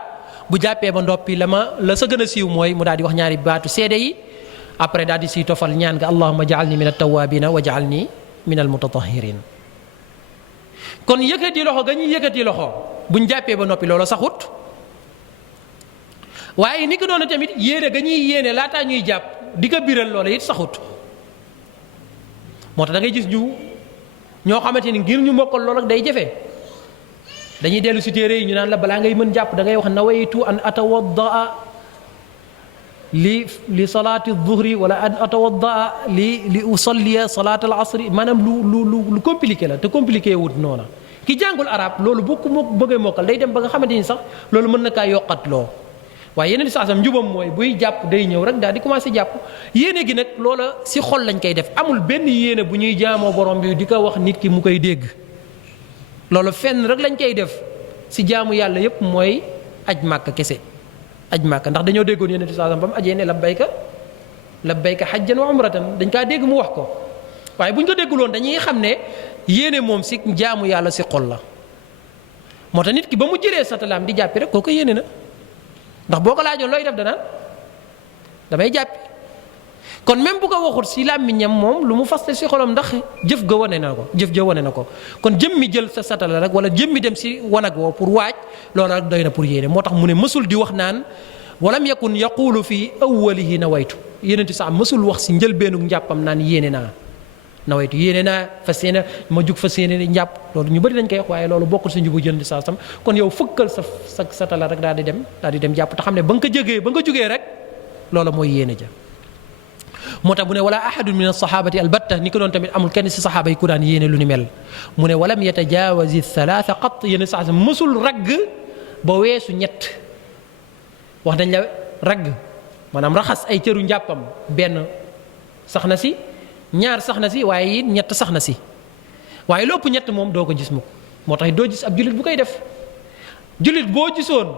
bu jàppee ba noppi la sa gën a siiw mooy mu daal di wax ñaari baatu seede yi après daal di siy tofal ñaan nga allahumma ja'alni min at-tawwabina wa ja'alni min al-mutatahhirin kon yëkkati loxo ga ñuy yëkkati loxo buñ jàppee ba noppi loola saxut waaye ni ko doon tamit yéene ga ñuy yéene laataa ñuy jàpp di ko biral loola it saxut moo tax da ngay gis ñoo xamante ni ngir ñu mokkal loolu ak day jafe dañuy dellu si téere yi ñu naan la balaa ngay mën jàpp da ngay wax nawaytu an atawaddaa li salaati duhri wala an atawaddaa li usalliya salaat al asri maanaam lu compliqué la te compliqué wut noona ki jàngul arab loolu bu ko bëggee mokkal day dem ba nga xamante ni sax loolu mën na kaa yokkat loo waaye yeneen saa sam njubam mooy buy jàpp day ñëw rek daal di commencé jàpp yéene gi nag loola si xol lañ koy def amul benn yéene bu ñuy jaamoo borom bi di ko wax nit ki mu koy dégg loolu fenn rek lañ koy def si jaamu yàlla yépp mooy aj màkk kese aj màkk ndax dañoo déggoon yeneen saa sam ba mu ajee ne labbayka hajjan wa umratan dañ kaa dégg mu wax ko waaye bu ñu ko dégguloon dañuy xam ne yéene moom si jaamu yàlla si xol la moo tax nit ki ba mu jëlee satalaam di jàppi rek kooku yéene na ndax boo ko laajoon looy def danaan damay jàppi kon même bu ko waxut si làmmiñam moom lu mu faste si xolam ndax jëf ga wane na ko jëf ja wane na ko kon jëm mi jël sa satala rek wala jëm mi dem si wanag woo pour waaj loolu rek doy na pour yéene moo tax mu ne mësul di wax naan walam yakun yaqulu fi awwalihi nawaytu yénenti sax mësul wax si njëlbeenu njàppam naan yéene naa nawaytu yéene naa fas yéene ma jug fas yéene njàpp loolu ñu bëri dañ koy wax waaye loolu bokkul si njubu jënd saa sam kon yow fëkkal sa satala rek daal di dem jàpp te xam ne ba nga ko jógee rek loola mooy yéene ja moo tax mu ne wala ahadun min alsahabati albatta ni ko doon tamit amul kenn si saxaaba yi ku daan yéene lu ni mel mu ne walam yatajawazi thalatha qat yéene saa sam mësul ragg ba weesu ñett wax dañ la ragg maanaam raxas ay cëru njàppam benn sax na si ñaar sax na si waaye it ñett sax na si waaye lépp ñett moom doo ko gis mukk moo tax doo gis ab jullit bu koy def jullit boo gisoon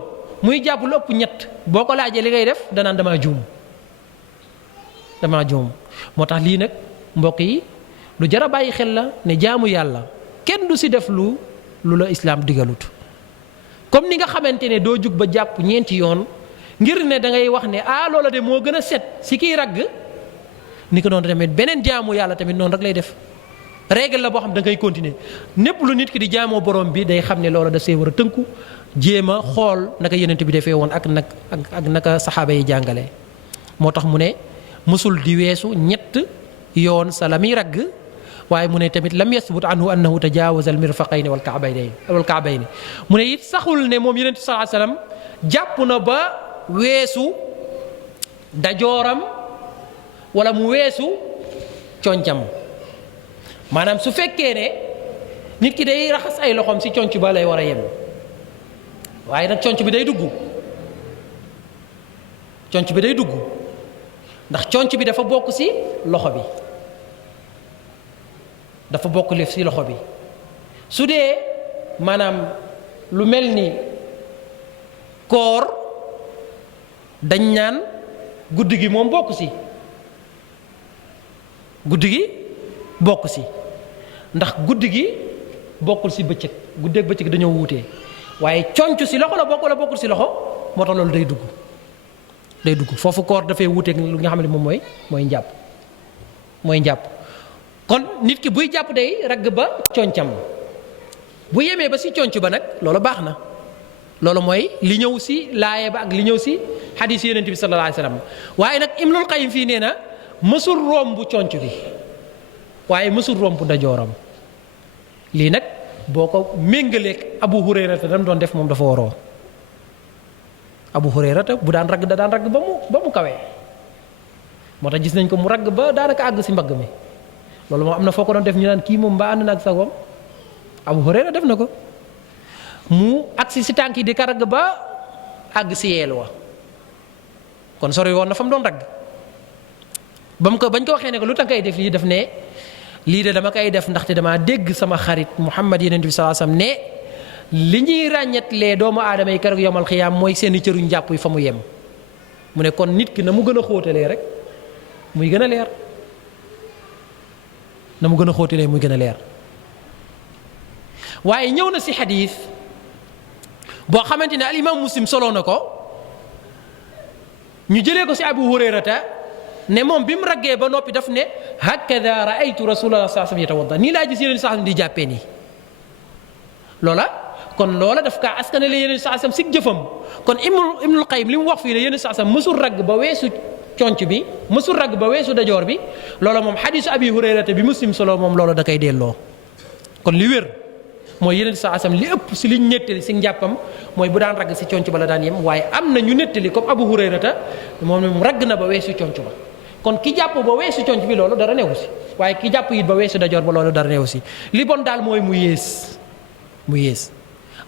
muy jàpp lépp ñett boo ko laajee li ngay def danaan damaa juum moo tax lii nag mbokk yi lu jar a bàyyi xel la ne jaamu yàlla kenn du si def lu la islaam digalut comme ni nga xamante ne doo jug ba jàpp ñeenti yoon ngir ne da ngay wax ne loola de moo gën a set si kiy ragg ni ko noonu tamit beneen jaamu yàlla tamit noonu rek lay def règle la boo xam da ngay continuer népp lu nit ki di jaamoo borom bi day xam ne loola da see war a tënku jéem a xool naka yenent bi defee woon ak naka saxaaba yi jàngalee moo tax mu ne mësul di weesu ñett yoon sa la muy ragg waaye mu ne tamit lam yasbut anhu annahu tajaawaza al mirfaqayni wal kaabayni mu ne it saxul ne moom yenent sallallahu alayhi wasallam jàpp na ba weesu dajooram wala mu weesu concam maanaam su fekkee ne nit ki day raxas ay loxoom si conc ba lay war a yem waaye nag conc bi day dugg ndax conc bi dafa bokk si loxo bi dafa bokk lif si loxo bi su dee maanaam lu mel ni koor dañ naan guddi gi moom bokk si ndax guddi gi bokkul si bëccëg guddi ak bëccëg dañoo wuutee waaye conc si loxo la bokk wala bokkul si loxo moo tax loolu day dugg foofu koor dafay wuuteeg lu nga xam ne moom mooy njàpp kon nit ki buy jàpp day ragg ba concam bu yemee ba si conc ba nag loolu baax na loolu mooy li ñëw si laaye ba ak li ñëw si xadiis yonent bi sallallahu alayhi wasallam waaye nag Ibnul Qayyim fii nee na mësul romb conc bi waaye mësul romb dajooram lii nag boo ko méngaleeg Abu Hurayrata dam doon def moom dafa waroo Abu Hurayrata bu daan ragg da daan ragg ba mu kawee moo tax gis nañ ko mu ragg ba daanaka àgg si mbagg mi loolu moom am na foo ko doon def ñu naan kii moom mbaa ànd na ak sagoom Abu Hurayra def na ko mu agsi si tànk yi di ka ragg ba àgg si yeel wa kon sori woon na fa mu doon ragg bañ ko waxee ne ko lu tax ngay def lii def ne lii de dama koy def ndaxte damaa dégg sama xarit Muhammad yeneen bi sallallahu alayhi wasallam ne li ñuy ràññetlee doomu aadama yi keroog yomal xiyaam mooy seeni cëru njàpp yi fa mu yem mu ne kon nit ki na mu gën a xóotalee rek muy gën a leer muy gën a leer waaye ñëw na si xadiis boo xamante ne al imam Muslim soloo na ko ñu jëlee ko si Abu Hurayrata ne moom bi mu raggee ba noppi daf ne hakada raaytu rasulullah sallallahu alayhi wasallam yatawadda nii laa gis yeneen sax di jàppee nii loola daf kaa askanale yeneen sax si jëfam kon Ibnul Qayyim li mu wax fii ne yeneen sax mësul ragg ba weesu conc bi mësul ragg ba weesu dajoor bi loola moom xadiisu Abi Hurayrata bi Muslim solo moom loola da koy delloo kon li wér mooy yeneen saa asam li ëpp si liñ nettali si njàppam mooy bu daan ragg si conc ba la daan yem, waaye am na ñu nettali comme Abu Hurayrata moom ragg na ba weesu conc ba. kon ki jàpp ba weesu conc bi loolu dara newu si, waaye ki jàpp it ba weesu dajoor ba loolu dara newu si. li bon daal mooy mu yées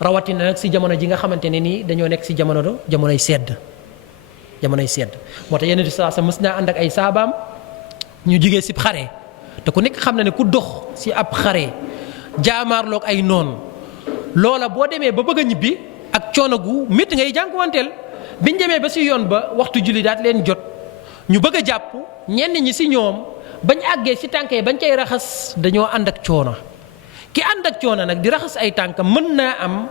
rawatina nag si jamono ji nga xamante ne nii dañoo nekk si jamonoy sedd moo tax yeneen saa sa mës naa ànd ak ay saabaam ñu jugee si xare te ku nekk xam na ne ku dox si ab xare jaamaarloog ay noon loola boo demee ba bëgg a ñibbi ak coono gu métti ngay jànkuwanteel. biñ demee ba si yoon ba waxtu julli daat leen jot ñu bëgg a jàpp ñenn ñi si ñoom bañ àggee si tànk yi bañ cay raxas dañoo ànd ak coono ki ànd ak coono nag di raxas ay tànk mën naa am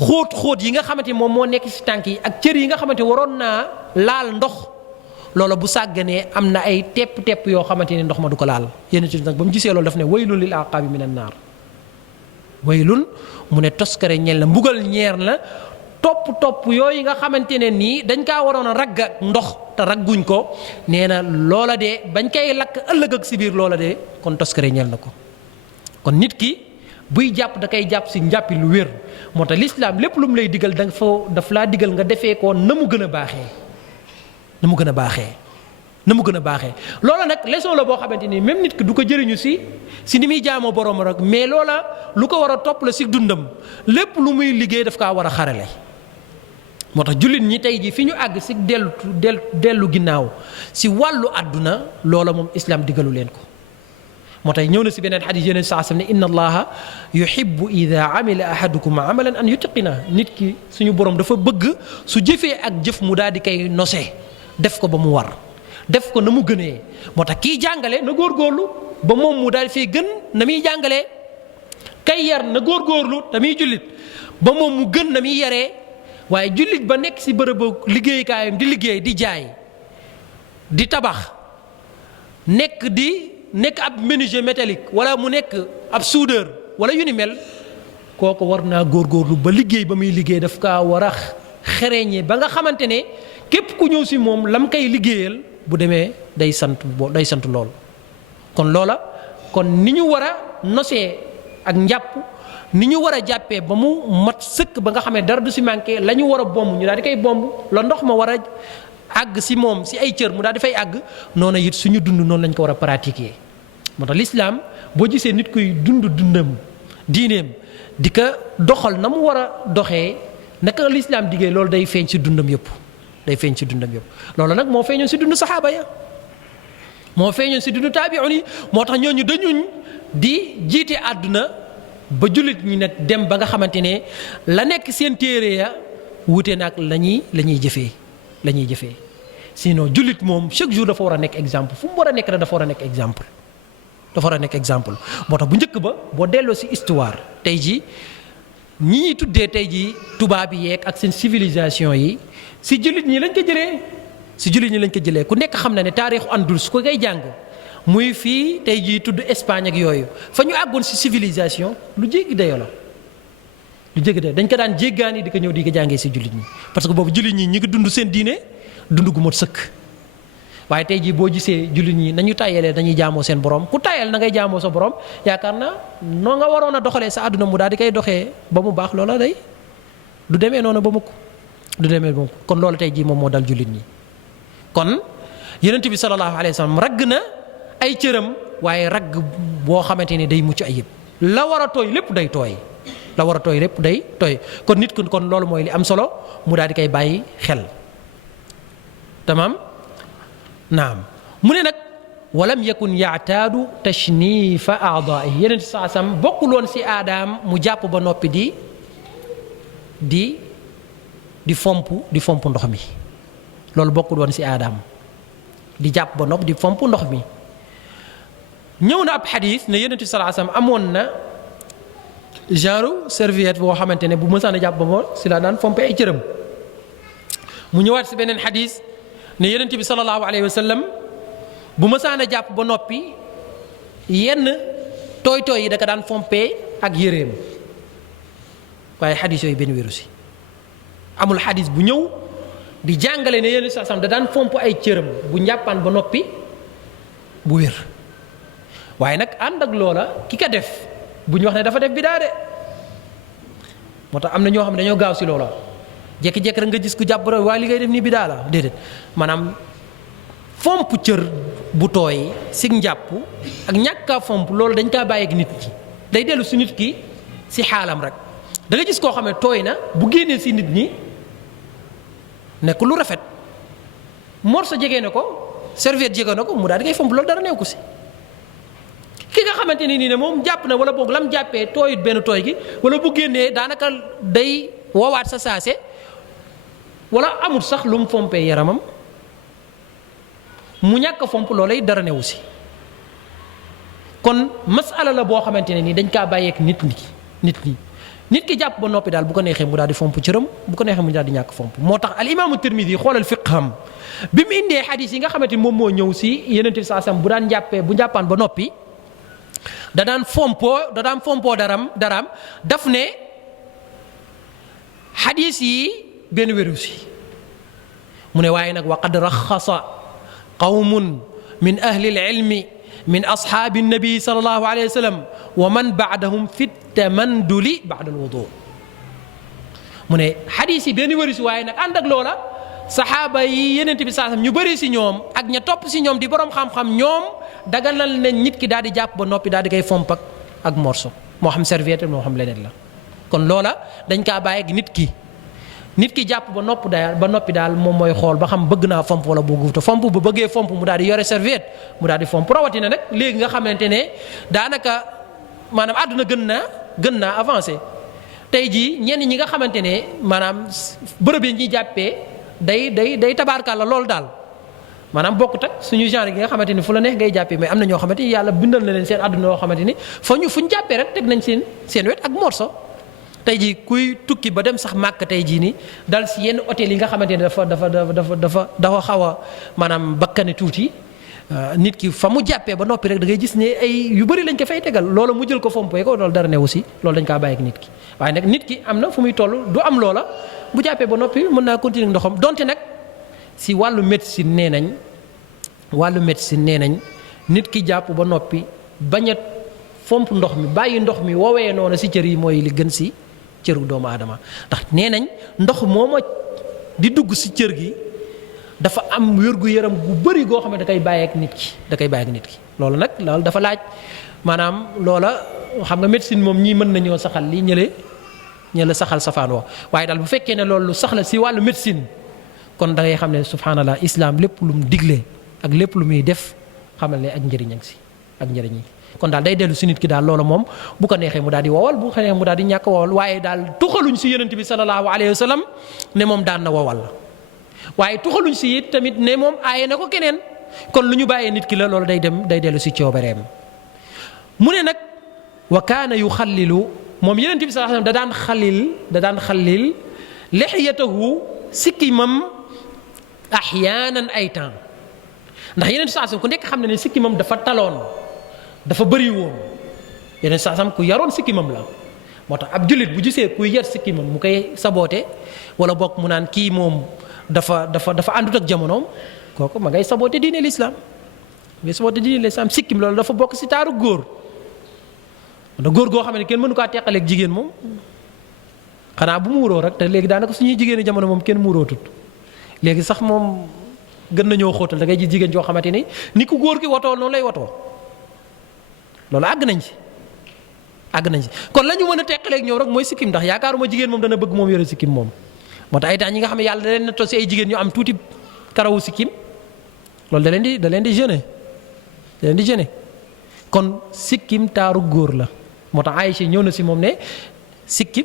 xóot yi nga xamante moom moo nekk si tànk yi ak cër yi nga xamante waroon naa laal ndox loola bu sàgganee am na ay tepp yoo xamante ne ndox ma du ko laal. yéen ci nag ba mu gisee loolu daf ne waylun lil aqaabi minan naar, waylun mu ne toskare ñeel na mbugal ñeer na topp yooyu nga xamante ne nii dañ kaa waroon a ragg ak ndox te ragguñ ko. nee na loola de bañ koy lakk ëllëg ak si biir loola de kon toskare ñeel na ko. kon nit ki buy jàpp da koy jàpp si njàppi lu wér. moo tax lislaam lépp lu mu lay digal daf laa digal nga defee ko na mu gën a baaxee loola nag leçon la boo xamante ni même nit ki du ko jëriñu si ni muy jaamoo borom rek, mais loola lu ko war a topp la si dundam lépp lu muy liggéey daf kaa war a xarale. moo tax jullit ñi tey jii fi ñu àgg si dellu ginnaaw si wàllu àdduna loola moom islam digalu leen ko. moo tax ñëw na si beneen xadis yeneen saa sam ne inna allaha yuhibbu ida amila ahadukum amalan an yutqina. nit ki suñu borom dafa bëgg su jëfee ak jëf mu daal di koy nosee def ko ba mu war, def ko na mu gënee. moo tax kii jàngale na góorgóorlu ba moom mu daal di fee gën na muy jàngalee, kay yar na góorgóorlu te muy jullit ba moom mu gën na muy yaree. waaye jullit ba nekk si bërëbu liggéeykaayam di liggéey di jaay di tabax nekk ab menuisier métallique wala mu nekk ab soudeur wala yu ni mel, kooku war naa góorgóorlu ba liggéey ba muy liggéey daf kaa war a xereñee ba nga xamante ne képp ku ñëw si moom lam koy liggéeyal bu demee day sant lool. kon loola ni ñu war a nosee ak njàpp, ni ñu war a jàppee ba mu mat sëkk ba nga xam ne dara du si manqué, la ñu war a bomb ñu daal di koy bomb, la ndox ma war a àgg si moom si ay cër mu daal di fay àgg, noonu it suñu dund noonu lañ ko war a pratiquer. moo tax lislaam boo gisee nit kuy dundam diineem di ko doxal na mu war a doxee naka lislaam diggee, loolu day feeñ si dundam yëpp. loolu nag moo feeñoon si dund saxaaba ya, moo feeñoon si dund taabi'un yi. moo tax ñooñu dañuñ di jiite àdduna ba jullit ñi nag dem ba nga xamante ne la nekk seen téere ya wuute nag la ñuy jëfee sinon jullit moom chaque jour dafa war a nekk exemple, fu mu war a nekk rek dafa war a nekk exemple. moo tax bu njëkk ba boo delloo si histoire tey jii ñi ñuy tuddee tey jii tubaab yi yeeg ak seen civilisation yi si jullit ñi lañ ko jëlee ku nekk xam na ne taarixu Andalus ko ngay jàng muy fii tey jii tudd Espagne ak yooyu fa ñu àggoon si civilisation lu jéggi dayoo dañ ko daan jéggaani di ko ñëw di ko jàngee si jullit ñi, parce que boobu jullit ñi ngi dund seen diine dund gu mot sëkk. waaye tey jii boo gisee jullit ñi nañu tàyyalee dañuy jaamoo seen borom, ku tàyyal na ngay jaamoo sa borom yaakaar naa noo nga waroon a doxalee sa àdduna mu daal di koy doxee ba mu baax, loola day du demee noonu ba mukk kon loolu tey jii moom moo dal jullit ñi. kon Yonent bi sallallahu alayhi wa sallam ragg na ay cëram, waaye ragg boo xamante ne day mucc ayib. la war a tooy lépp day tooy kon nit kon loolu mooy li am solo mu daal di koy bàyyi xel. tamam naam mu ne nag walam yakun yaataadu tashnifa aadaa'i. yeneen saa sam bokkul woon si aadaam mu jàpp ba noppi di fomp ndox mi, loolu bokkul woon si aadaam di jàpp ba noppi di fomp ndox mi. ñëw na ab xadiis ne Yonent bi sallallahu alayhi wasallam amoon na genre serviette boo xamante ne bu mësaan a jàpp ba moo si la daan fompe ay cëram. mu ñëwaat si beneen xadiis ne Yonent bi sallallahu alayhi wasallam bu mësaan a jàpp ba noppi yenn tooy yi da ko daan fompe ak yéreem, waaye xadiis yooyu benn wéru si. amul xadiis bu ñëw di jàngale ne Yonent bi sallallahu alayhi wasallam da daan fomp ay cëram bu njàppaan ba noppi bu wér. waaye nag ànd ak loola ki ka def bu ñu wax ne dafa def bidaa de, moo tax am na ñoo xam ne dañoo gaaw si loola jékki-jékki rek nga gis ku jàpp rek waaye li ngay def nii bi daa la déedéet maanaam fomp cër bu tooy si njàpp ak ñàkk a fomp loolu dañ kaa bàyyi ak nit ki day dellu si nit ki si xaalam rek da nga gis koo xam ne tooy na bu génnee si nit ñi nekk lu rafet morso jege na ko serviette jege na ko mu daal di koy fomp loolu dara neew ko si ki nga xamante ni nii ne moom jàpp na wala boog lam jàppee tooyut benn tooy gi wala bu génnee daanaka day woowaat sa saase wala amul sax lu mu fompee yaramam mu ñàkk a fomp loolay dara newu si kon masala la boo xamante ne nii dañ kaa bàyyeek nit ki jàpp ba noppi daal bu ko neexee mu daal di fomp cëram bu ko neexee mu daal di ñàkk fomp moo tax al imaamu Tirmidi xoolal fiqham bi mu indee xadis yi nga xamante ni moom moo ñëw si Yonent bi saa sam bu daan jàppee bu jàppaan ba noppi da daan fompoo daraam daf ne xadis yi benn wéru si mu ne waaye nag wa qad raxasa qawmun min ahli al-ilmi min ashaabi nabi sallallahu alayhi wa sallam wa man baadahum fi tamanduli baada alwudu mu ne xadis yi benn wéru si waaye nag ànd ak loola saxaaba yi Yonent bi saa sam ñu bëri si ñoom ak ña topp si ñoom di borom xam-xam ñoom daganal nañ nit ki daal di jàpp ba noppi daal di koy fomp ak morso moo xam serviette moo xam leneen la kon loola dañ kaa bàyyi ak nit ki jàpp ba noppi daal moom mooy xool ba xam bëgg naa fomp wala bëggu te fomp bu bëggee fomp mu daal di yore serviette mu daal di fomp rawatina nag léegi nga xamante ne daanaka maanaam àdduna gën naa avancé tey jii ñenn ñi nga xamante ne maanaam bërëb yi ñuy jàppee day tabaarkàlla loolu daal maanaam bokkut ak suñu genre gi nga xamante ni fu la neex ngay jàppee mais am na ñoo xamante ni yàlla bindal na leen seen àdduna yoo xamante ni fu ñu jàppee rek teg nañ seen wet ak morso tey jii kuy tukki ba dem sax màkk tey jii nii dal si yenn hôtel yi nga xamante ni dafa xaw a maanaam bakkane tuuti nit ki fa mu jàppee ba noppi rek da ngay gis ne ay yu bëri lañ ko fay tegal loolu mu jël ko fompee ko loolu dara ne aussi loolu dañ kaa bàyyi ak nit ki waaye nag nit ki am na fu muy toll du am loola bu jàppee ba noppi mën naa continuer ndoxam donte nag si wàllu médecine nee nañ nit ki jàpp ba noppi bañ a fomp ndox mi bàyyi ndox mi woowee noonu si cër yi mooy li gën si cëru doomu aadama ndax nee nañ ndox mooma di dugg si cër gi dafa am wér-gu-yaram gu bëri goo xam ne da koy bàyyi ak nit ki loolu nag loolu dafa laaj maanaam loola xam nga médecine moom ñii mën nañoo saxal lii ñële saxal safaan woo waaye daal bu fekkee ne loolu saxla si wàllu médecine kon da ngay xam ne subhanallah islam lépp lu mu digle ak lépp lu muy def xamal ne ak njëriñ ak si ak njëriñ yi kon daal day dellu si nit ki daal loola moom bu ko neexee mu daal di wowal bu ko neexee mu daal di ñàkk wowal waaye daal tuxaluñ si Yonent bi sallallahu alayhi wa sallam ne moom daan na wowal la waaye tuxaluñ si it tamit ne moom aaye na ko keneen kon lu ñu bàyyee nit ki la loolu day dellu si coobareem mu ne nag wa kaana yuxallilu moom Yonent bi sallallahu alayhi wa sallam da daan xallil lixyatahu sikkimam ahyaanan ay temps ndax Yonent bi sallallahu alayhi wa sallam ku nekk xam ne sikkimam dafa taloon dafa bëri woon Yonent bi sallallahu alayhi wa sallam ku yaroon sikkimam la moo tax ab jullit bu gisee kuy yar sikkimam mu koy saboote wala bokk mu naan kii moom dafa àndut ak jamonoom kooku ma ngay saboote diine l'islam sikkim loolu dafa bokk si taaru góor goo xam ne kenn mënu kaa teqaleeg jigéen moom xanaa bu muuroo rek te léegi daanaka suñuy jigéeni jamono moom kenn muuroo tut léegi sax moom gën nañoo xóotal da ngay gis jigéen joo xamante ni ku góor ki watoo noonu lay watoo loolu àgg nañ ci kon la ñu mën a teqaleeg ñoom rek mooy sikkim ndax yaakaaruma jigéen moom dana bëgg moom yore sikkim moom moo tax ay temps ñi nga xam ne yàlla da leen na toog si ay jigéen ñu am tuuti karawu sikkim loolu da leen di gêner kon sikkim taaru góor la moo tax Aïcha ñëw na si moom ne sikkim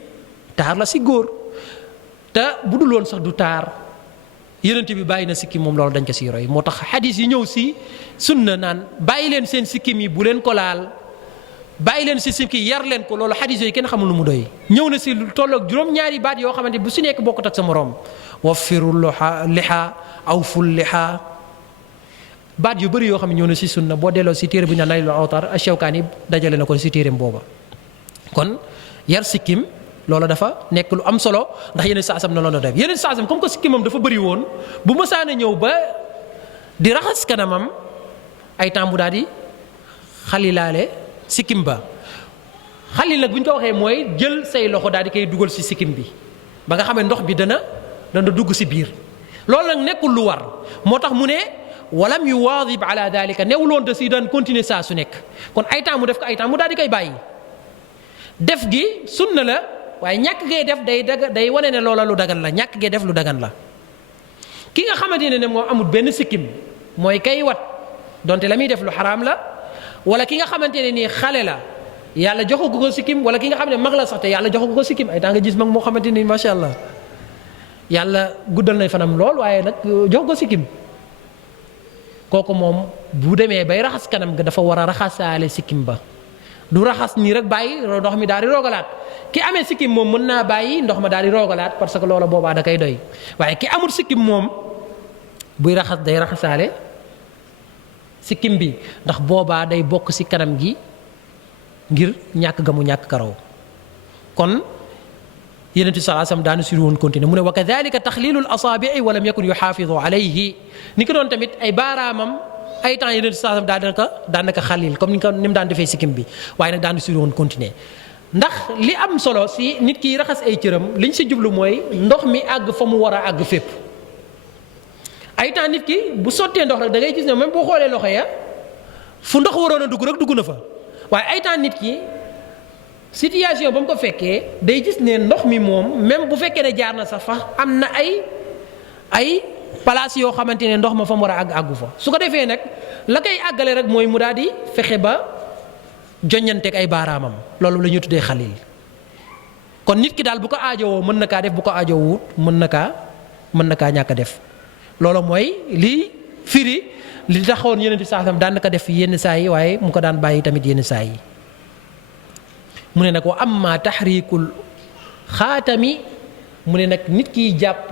taar la si góor te bu dul woon sax du taar Yonent bi bàyyi na sikkim moom loolu dañ ko si roy moo tax xadis yi ñëw si sunna naan bàyyi leen seen sikkim yi bu leen ko laal bàyyi leen si sikkim yar leen ko loolu xadis yooyu kenn xamul lu mu doy ñëw na si lu tolloog juróom-ñaari baat yoo xamante bu si nekk bokkut ak sa morom waffiru liha awful liha baat yu bëri yoo xam ne ñëw na si sunna boo delloo si téere bu ñu naan Naylul Awtar Ash-Shawkani dajale na ko si téereem booba kon yar sikkim loolu dafa nekk lu am solo ndax yeneen saasam na loolu def yeneen saasam comme que sikkimam dafa bëri woon bu mësaane ñëw ba di raxas kanamam ay temps bu daal di xalilaale sikkim ba xalil nag bu ñu ko waxee mooy jël say loxo daal di koy dugal si sikkim bi ba nga xam ne ndox bi dana dugg si biir loolu nag nekkul lu war moo tax mu ne walam yuwaadib ala dalika newuloon da si daan continuer saa su nekk kon ay temps mu def ko ay temps mu daal di koy bàyyi def gi sunna la waaye ñàkk gee def day wane ne loola lu dagan la ñàkk gee def lu dagan la ki nga xamante ne moom amul benn sikkim mooy kay wat donte la muy def lu xaraam la wala ki nga xamante ne nii xale la yàlla joxagu ko sikkim wala ki nga xam ne mag la sax te yàlla joxagu ko sikkim ay temps nga gis mag moo xamante ni macha allah yàlla guddal na fanam lool waaye nag jox ko sikkim kooku moom bu demee bay raxas kanam ga dafa war a raxasaale sikkim ba du raxas nii rek bàyyi ndox mi daal di roogalaat ki amee sikkim moom mën naa bàyyi ndox ma daal di roogalaat parce que loola boobaa da koy doy waaye ki amul sikkim moom buy raxas day raxasaale sikkim bi ndax boobaa day bokk ci kanam gi ngir ñàkk ga mu ñàkk karaw kon Yonent bi sallallahu alayhi wasallam daanu si woon continuer mu ne wa kadhalika taxliilul asaabi'i wa lam yakun yuxaafidu alayhi ni ko doon tamit ay baaraamam ay temps Yonent bi sallallahu alayhi wasallam daan na ko xalil comme ni mu daan defee sikkim bi waaye nag daanu si woon continuer ndax li am solo si nit ki raxas ay cëram liñ si jublu mooy ndox mi àgg fa mu war a àgg fépp ay temps nit ki bu sottee ndox rek da ngay gis ne même boo xoolee loxo ya fu ndox waroon a dugg rek dugg na fa waaye ay temps nit ki situation ba mu ko fekkee day gis ne ndox mi moom même bu fekkee ne jaar na sax fa am na ay place yoo xamante ne ndox ma fa mu war a àgg àggu fa su ko defee nag la koy àggale rek mooy mu daal di fexe ba joññanteeg ay baaraamam loolu la ñuy tuddee xalil kon nit ki daal bu ko aajowoo mën na kaa def bu ko aajowut mën na kaa ñàkk a def loolu mooy lii firi li taxoon Yonent bi saasam daan na ko def yenn saa yi waaye mu ko daan bàyyi tamit yenn saa yi mu ne nag wa amma taxriikul xaatami mu ne nag nit kiy jàpp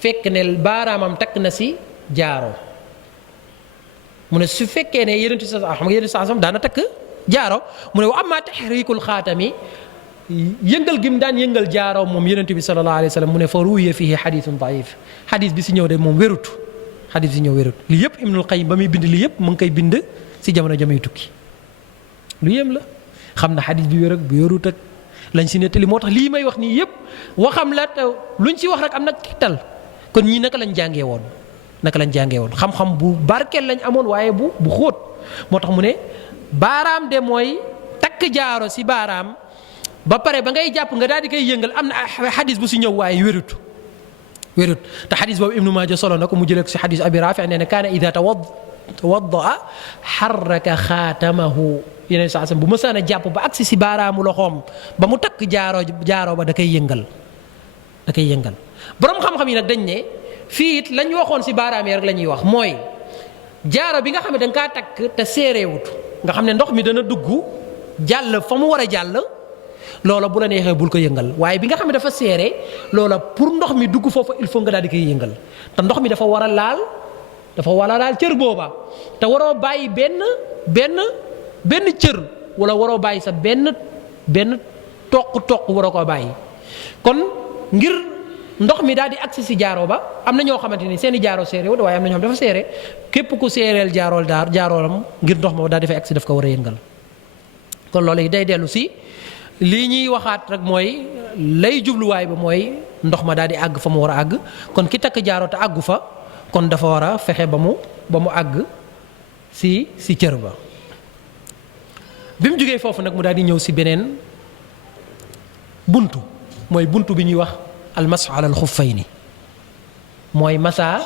fekk ne baaraamam takk na si jaaro mu ne su fekkee ne Yonent bi xam nga Yonent bi saasam daan na takk jaaro mu ne wa amma taxriikul xaatami yëngal gi mu daan yëngal jaaro moom Yonent bi sallallahu alayhi wa sallam mu ne fa ruwiya fihi xadiisun daif xadis bi si ñëw de moom wérut xadis bi si ñëw wérut lii yëpp Ibnul Qayyim ba muy bind lii yëpp mu ngi koy bind si jamono jamay tukki lu yéem la xam na xadis bi wér ak bu yorut ak lañ si nettali moo tax lii may wax nii yëpp waxam la te luñ si wax rek am nag tegtal kon ñii naka lañ jàngee woon xam-xam bu barkeel lañ amoon waaye bu xóot moo tax mu ne baaraam de mooy takk jaaro si baaraam ba pare ba ngay jàpp nga daal di koy yëngal am na xadis bu si ñëw waaye wérut te xadis boobu Ibnu Maaja solo na ko mu jëlee ko si xadis Abi Raafi nee na kaana idaa tawaddaa xarraka xaatamahu yeneen saa sam bu mësaan a jàpp ba agsi si baaraamu loxoom ba mu takk jaaro ba da koy yëngal borom xam-xam yi nag dañ ne fii it lañ waxoon si baaraam yi rek la ñuy wax mooy jaaro bi nga xam ne da nga kaa takk te séeréewut nga xam ne ndox mi dana dugg jàll fa mu war a jàll loola bu la neexee bul ko yëngal waaye bi nga xam ne dafa seere loola pour ndox mi dugg foofu il faut nga daal di koy yëngal te ndox mi dafa war a laal cër booba te waroo bàyyi benn cër wala waroo bàyyi sa benn toq waroo koo bàyyi kon ngir ndox mi daal di agsi si jaaro ba am na ñoo xamante ni seeni jaaro seere wut waaye am na ñoo xam dafa seere képp ku seereel jaaroolam ngir ndox ma daal di fay agsi daf ko war a yëngal kon loolu yi day dellu si lii ñuy waxaat rek mooy lay jubluwaay ba mooy ndox ma daal di àgg fa mu war a àgg kon ki takk jaaro te àggu fa kon dafa war a fexe ba mu àgg si cër ba bi mu jógee foofu nag mu daal di ñëw si beneen buntu mooy buntu bi ñuy wax almasu ala alxuffayni mooy masa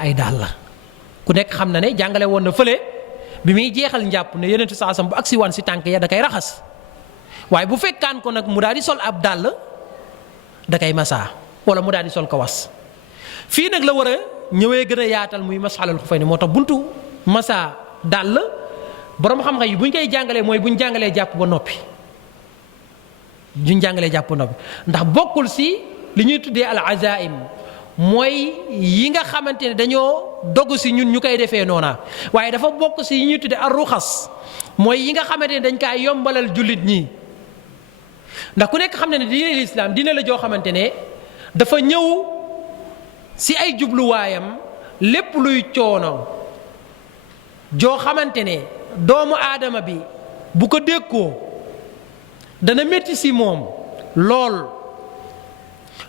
ay dàll la ku nekk xam na ne jàngale woon na fële bi muy jeexal njàpp ne Yonent saa sam bu agsi waan si tànk ya da koy raxas waaye bu fekkaan ko nag mu daal di sol ab dàll da koy masa wala mu daal di sol kawas fii nag la war a ñëwee gën a yaatal muy masu ala alxuffayni moo tax buntu masa dàll borom xam-xam yi bu ñu koy jàngalee mooy bu ñu jàngalee jàpp ba noppi ndax bokkul si li ñuy tuddee al azaim mooy yi nga xamante ne dañoo dogu si ñun ñu koy defee noona waaye dafa bokk si yi ñuy tuddee ar ruxas mooy yi nga xamante ne dañ kaa yombalal jullit ñi ndax ku nekk xam ne ne diine lislaam diine la joo xamante ne dafa ñëw si ay jubluwaayam lépp luy coono joo xamante ne doomu aadama bi bu ko dékkoo dana métti si moom lool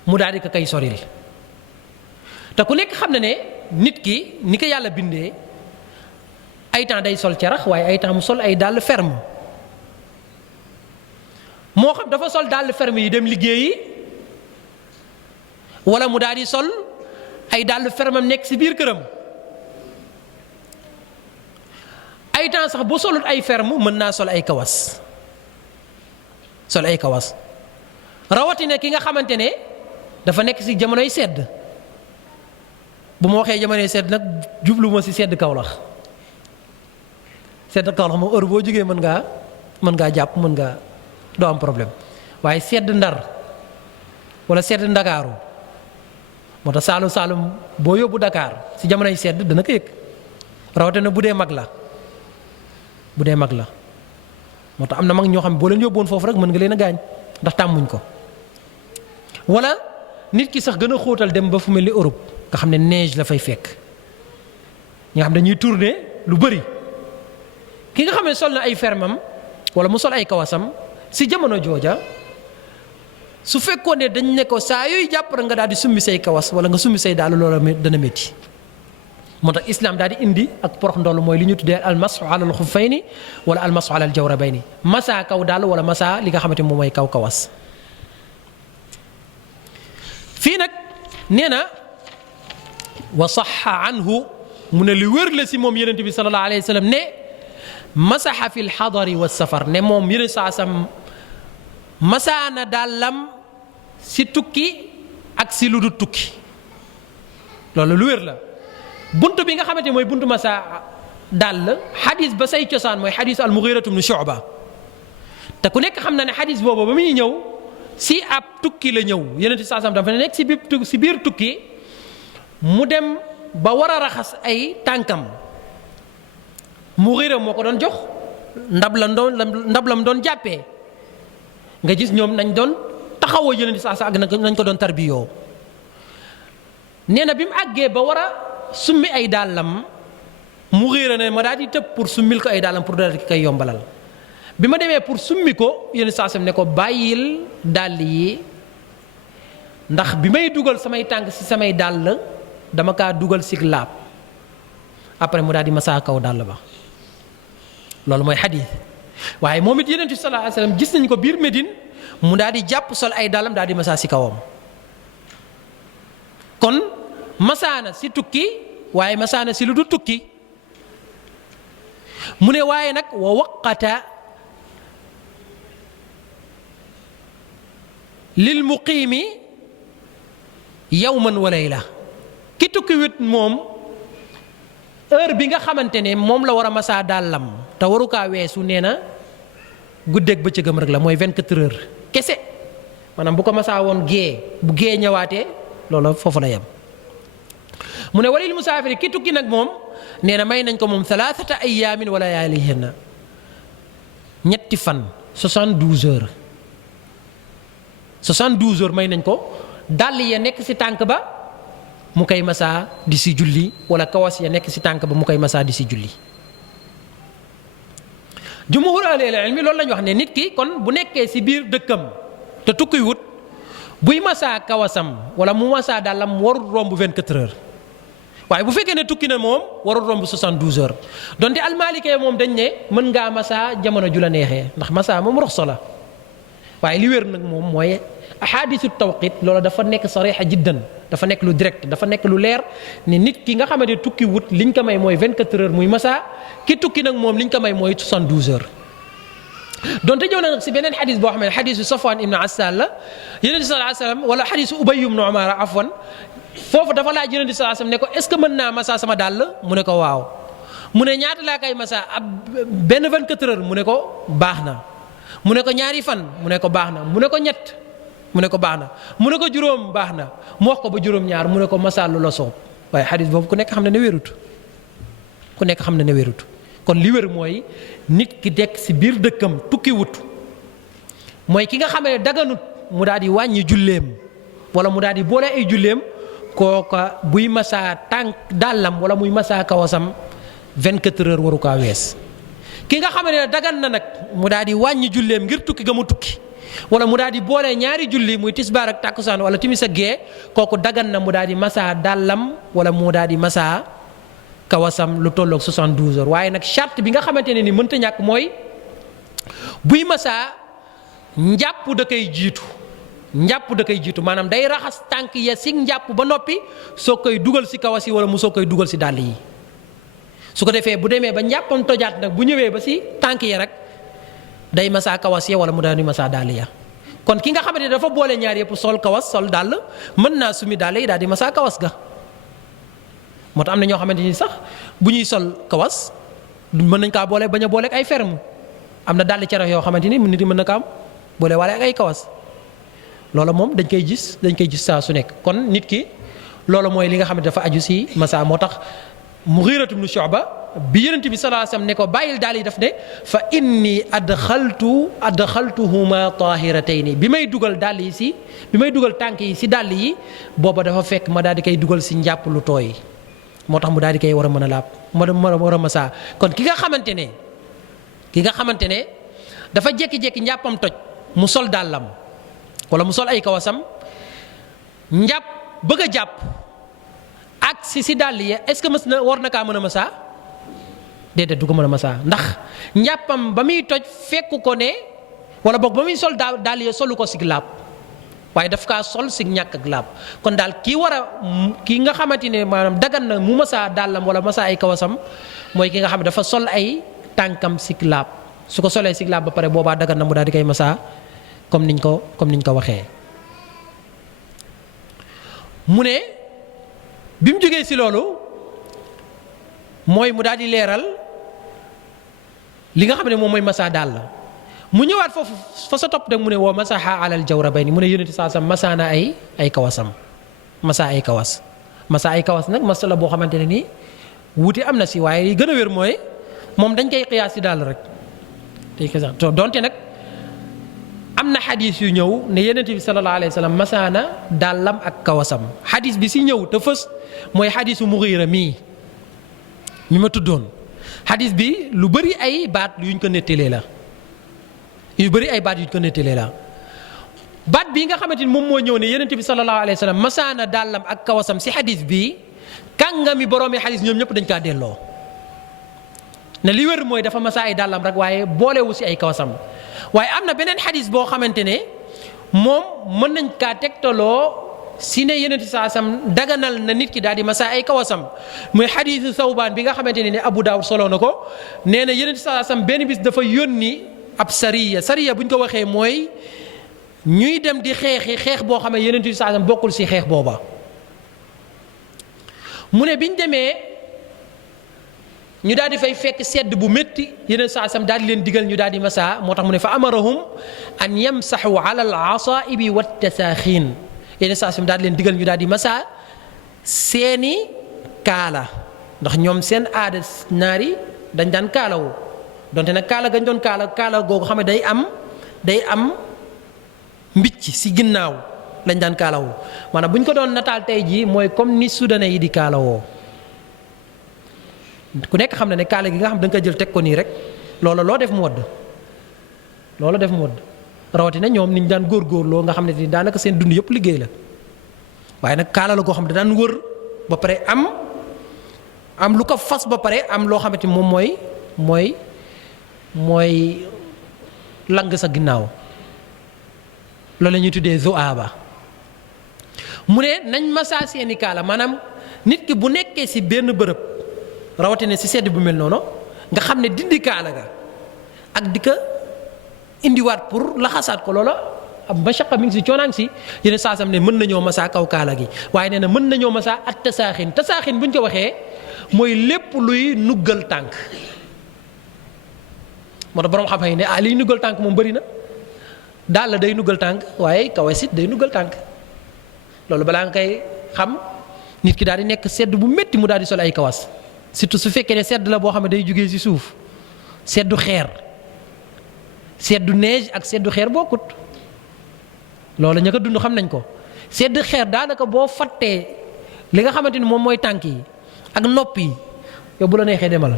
mu daal di ko kay soril te ku nekk xam na ne nit ki ni ko yàlla bindee ay temps day sol carax waaye ay temps mu sol ay dàll ferme moo xam dafa sol dàll ferme yi dem liggéeyi wala mu daal di sol ay dàll ferme am nekk si biir këram ay temps sax bu solut ay ferme mën naa sol ay kawas rawatina ki nga xamante ne dafa nekk si jamonoy sedd bu ma waxee jamonoy sedd nag jublu ma si sedd Kawlax moom heure boo jógee mën ngaa jàpp mën ngaa doo am problème waaye sedd Ndar wala sedd Ndakaaru moo tax Saalum boo yóbbu Dakar si jamonoy sedd dana ko yëg rawatina bu dee mag la moo tax am na mag ñoo xam ne boo leen yóbbuwoon foofu rek mën nga leen a gaañ ndax tàmmuñ ko wala nit ki sax gën a xóotal dem ba fu mel ni Europe nga xam ne neige la fay fekk ñi nga xam dañuy tourner lu bëri ki nga xam ne sol na ay fermam wala mu sol ay kawasam si jamono jooja su fekkoon ne dañ ne ko saa yooyu jàpp rek nga daal di summi say kawas wala nga summi say daal loola dana métti moo tax islam daal di indi ak porox ndoll mooy li ñu tuddee almasu ala al xuffayni wala almasu ala al jawrabayni masa kaw daal wala masa li nga xamante moom mooy kaw kawas fii nag nee na wa saxa anhu mu ne li wér la si moom yonent bi sallallahu alayhi wa sallam ne masaxa fi lxadari wa safar ne moom yonent saa sam masaana dàllam si tukki ak si lu du tukki loolu lu wér la buntu bi nga xamante mooy buntu masa dàll xadis ba say cosaan mooy xadis al Mughiratu bnu Shu'ba te ku nekk xam na ne xadis boobu ba muy ñëw si ab tukki la ñëw yonent bi saa sam dafa nekk si biir tukki mu dem ba war a raxas ay tànkam Mughira moo ko doon jox ndab lam doon jàppee nga gis ñoom nañ doon taxawoo yonent bi saa sa ak nañ ko doon tarbiyoo nee na bi mu àggee ba war a summi ay dàllam Mughira ne ma daal di tëb pour summil ko ay dàllam pour daal di koy yombalal bi ma demee pour summi ko yonent saa sam ne ko bàyyil dàll yi ndax bi may dugal samay tànk si samay dàll dama kaa dugal si laab après mu daal di masaa kaw dàll ba loolu mooy xadiis waaye moom it yonent bi sallallahu alayhi wasallam gis nañ ko biir Médine mu daal di jàpp sol ay dàllam daal di masaa si kawam kon masaana si tukki waaye masaana si lu du tukki mu ne waaye nag wa waqata lil muqiimi yawman wa layla ki tukki wit moom heure bi nga xamante ne moom la war a masaa dàllam te waru kaa weesu nee na guddeeg bëccëgam rek la mooy 24 heures kese maanaam bu ko masaa woon bu gée ñëwaatee loolu foofu la yem mu ne walil musaafiri ki tukki nag moom nee na may nañ ko moom 3 ayyaamin wa layaalihinna ñetti fan 72 heures 72 heures may nañ ko dàll ya nekk ci tànk ba mu koy masaa di si julli wala kawas ya nekk ci tànk ba mu koy masaa di si julli jumhur ahlil ilmi loolu la ñu wax ne nit ki kon bu nekkee ci biir dëkkam te tukki wut buy masaa kawasam wala mu masaa dàllam warul romb 24 heures waaye bu fekkee ne tukki na moom warul romb 72 heures donte almaalikee moom dañ ne mën ngaa masaa jamono ju la neexee ndax masaa moom roxso la waaye li wér nag moom mooy ahadisu tawqit loolu dafa nekk sarixa jiddan dafa nekk lu direct dafa nekk lu leer ne nit ki nga xamante tukki wut liñ ko may mooy 24 heures muy masaa ki tukki nag moom liñ ko may mooy 72 heures donte ñëw na nag si beneen xadis boo xam ne xadisu Safwan ibn Assal la Yonent bi sallallahu alayhi wasallam wala xadisu Ubay ibn Umar afwan foofu dafa laaj Yonent bi sallallahu alayhi wasallam ne ko est ce que mën naa masaa sama dàll mu ne ko waaw mu ne ñaata laa koy masaa ab benn 24 heures mu ne ko baax na mu ne ko ñaari fan mu ne ko baax na mu ne ko ñett mu ne ko baax na mu ne ko juróom baax na mu wax ko ba juróom-ñaar mu ne ko masaal lu la soob waaye xadis boobu ku nekk xam ne ne wérut kon li wér mooy nit ki dekk si biir dëkkam tukki wut mooy ki nga xam ne daganut mu daal di wàññi julleem wala mu daal di boole ay julleem kooka buy masaa tànk dàllam wala muy masaa kawasam 24 heures waru kaa wees ki nga xam ne dagan na nag mu daal di wàññi julleem ngir tukki ga mu tukki wala mu daal di boole ñaari julli muy tisbaar ak takkusaan wala timis ak gee kooku dagan na mu daal di masaa dàllam wala mu daal di masaa kawasam lu tolloog 72 heures waaye nag charte bi nga xamante ne ni mënta ñàkk mooy buy masaa njàpp da koy jiitu maanaam day raxas tànk ya si njàpp ba noppi soo koy dugal si kawas yi wala mu soo koy dugal si dàll yi su ko defee bu demee ba njàppam tojaat nag bu ñëwee ba si tànk yi rek day masaa kawas ya wala mu daal di masaa dàll ya kon ki nga xamante ne dafa boole ñaar yëpp sol kawas sol dàll mën naa sumi dàll yi daal di masaa kawas ga moo tax am na ñoo xamante ni sax bu ñuy sol kawas mën nañ kaa boole bañ a boole ak ay ferme am na dàll carax yoo xamante ni nit yi mën na kaa am boole wala ak ay kawas loola moom dañ koy gis saa su nekk kon nit ki loola mooy li nga xam ne dafa aju si masa moo tax Mughiratu bnu Shu'ba bi Yonent bi sallallahu alayhi wasallam ne ko bàyyil daal yi daf ne fa inni adxaltuhuma tahiratayni bi may dugal tànk yi si dàll yi booba dafa fekk ma daal di koy dugal si njàpp lu tooy moo tax mu daal di koy war a mën a laab war a masa kon ki nga xamante ne dafa jékki-jékki njàppam toj mu sol dàllam wala mu sol ay kawasam njàpp bëgg a jàpp ak si dàll yi est-ce que war na kaa mën a masaa déedéet du ko mën a masaa ndax njàppam ba muy toj fekku ko ne wala boog ba muy sol dàll yi solu ko si laab waaye daf kaa sol si ñàkk ak laab kon daal kii nga xamante ne maanaam dagan na mu masaa dàllam wala masaa ay kawasam mooy ki nga xam ne dafa sol ay tànkam si laab su ko solee si laab ba pare boobaa dagan na mu daal di koy masaa comme niñ ko waxee mu ne bi mu jógee si loolu mooy mu daal di leeral li nga xam ne moom mooy masa daal la mu ñëwaat foofu fa sa topp nag mu ne woo masaha alal jawrabayni mu ne yonent saa sam masa na ay kawasam masa ay kawas nag masa la boo xamante ne nii wuute am na si waaye li gën a wér mooy moom dañ koy xiyaas si daal rek donte nag am na xadis yu ñëw ne Yonent bi sallallahu alayhi wa sallam masaana dàllam ak kawasam xadis bi si ñëw te fës mooy xadisu Mughira mi ma tuddoon xadis bi lu bëri ay baat yuñ ko nettalee la baat bii nga xamante ni moom moo ñëw ne Yonent bi sallallahu alayhi wa sallam masaana dàllam ak kawasam si xadis bi kàngami boroomi xadis ñoom ñëpp dañ kaa delloo ne li wér mooy dafa masaa ay dàllam rek waaye boolewu si ay kawasam waaye am na beneen xadis boo xamante ne moom mën nañ kaa tegtaloo si ne Yonent saa sam daganal na nit ki daal di masaa ay kawasam muy xadisu Sawbaan bi nga xamante ne Abu Daawud soloo na ko nee na Yonent saa sam benn bis dafa yónni ab sariya bu ñu ko waxee mooy ñuy dem di xeex boo xam ne Yonent saa sam bokkul si xeex booba mu ne biñ demee ñu daal di fay fekk sedd bu métti yeneen saa sam daal di leen digal ñu daal di masaa moo tax mu ne fa amarahum an yamsaxu ala al asaibi wa tasaaxiin yeneen saa sam daal di leen digal ñu daal di masaa seeni kaala ndax ñoom seen aada naari dañ daan kaalawu donte nag kaala gañ doon kaala googu xam ne day am mbicc si ginnaaw lañ daan kaalawu maanaam bu ñu ko doon nataal tey jii mooy comme ni soudanais yi di kaalawoo ku nekk xam na ne kaala gi nga xam da nga koy jël teg ko nii rek loo def mu wadd rawatina ñoom niñ daan góorgóorloo nga xam ne daanaka seen dund yëpp liggéey la waaye nag kaala la goo xam ne daan wër ba pare am lu ko fas ba pare am loo xamante ni moom mooy lang sa ginnaaw loolu la ñuy tuddee zoaba mu ne nañ masaa seeni kaala maanaam nit ki bu nekkee ci benn bërëb rawatina ci sedd bu mel noonu nga xam ne dindi kaala ga ak di ko indiwaat pour laxasaat ko loola ab mashaqa mi ngi ci coonaan si yeneen saasam ne mën nañoo masaa kaw kaala gi waaye nee na mën nañoo masaa at tasaaxin bu ñu ko waxee mooy lépp luy nuggal tànk moo tax borom xam-xam yi ne liy nuggal tànk moom bëri na daal la day nuggal tànk waaye kawas it day nuggal tànk loolu balaa nga koy xam nit ki daal di nekk sedd bu métti mu daal di sol ay kawas surtout su fekkee ne sedd la boo xam ne day jugee ci suuf seddu xeer seddu neige ak seddu xeer bokkut loolu ña ko dund xam nañ ko sedd xeer daanaka boo fattee li nga xamante ni moom mooy tànk yi ak nopp yi yow bu la neexee demal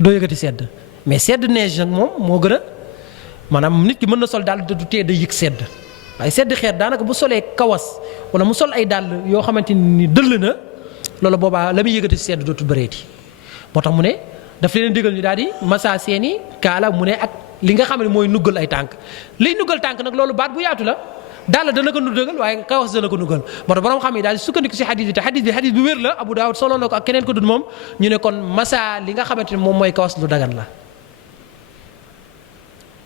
doo yëgati sedd mais sedd neige nag moom moo gën a maanaam nit ki mën na sol daal du tee day yëg sedd waaye sedd xeer daanaka bu solee kawas wala mu sol ay dàll yoo xamante ni dëll na loolu boobaa la muy yëgati si sedd dootul bëreeti moo tax mu ne daf leen digal ñu daal di massa seeni kaala mu ne ak li nga xam ne mooy nuggal ay tànk liy nuggal tànk nag loolu baat bu yaatu la dàll dana ko nuggal waaye kawas dana ko nuggal moo tax borom xam yi daal di sukkandiku si xadis bi te xadis bi xadis bu wér la Abu Daawud solo na ko ak keneen ko dul moom ñu ne kon massa li nga xamante ne moom mooy kawas lu dagan la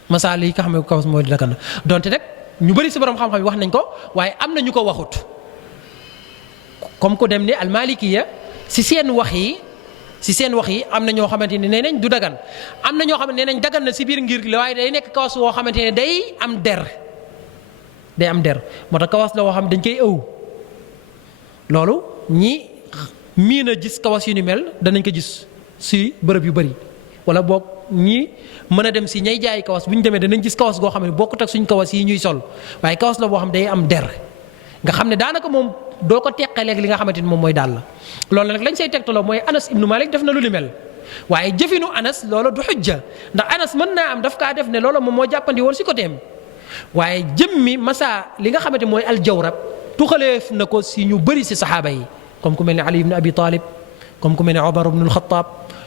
massa li nga xam ne kawas mooy lu dagan la donte nag ñu bëri si borom xam-xam yi wax nañ ko waaye am na ñu ko waxut comme ko dem ne almalikiya si seen wax yi am na ñoo xamante ne nee nañ du dagan am na ñoo xam ne nee nañ dagan na si biir ngir la waaye day nekk kawas woo xamante ne day am der moo tax kawas la woo xam dañ koy ëw loolu ñi miin a gis kawas yu ni mel danañ ko gis si bërëb yu bëri wala boog ñi mën a dem si ñay jaay kawas bu ñu demee danañ gis kawas goo xam ne bokkut ak suñ kawas yi ñuy sol waaye kawas la boo xam day am der nga xam ne daanaka moom doo ko teqaleeg li nga xamante ni moom mooy daal la loolu nag lañ say tegtaloo mooy Anas ibnu Malik def na lu li mel waaye jëfinu Anas loola du xujja ndax Anas mën naa am daf kaa def ne loola moom moo jàppandi woon si côté am waaye jëmmi masa li nga xamante mooy aljawrab tuxaleef na ko si ñu bëri si saxaaba yi comme ku mel ne Ali ibn Abi Talib comme ku mel ne Omar ibn al-Khattab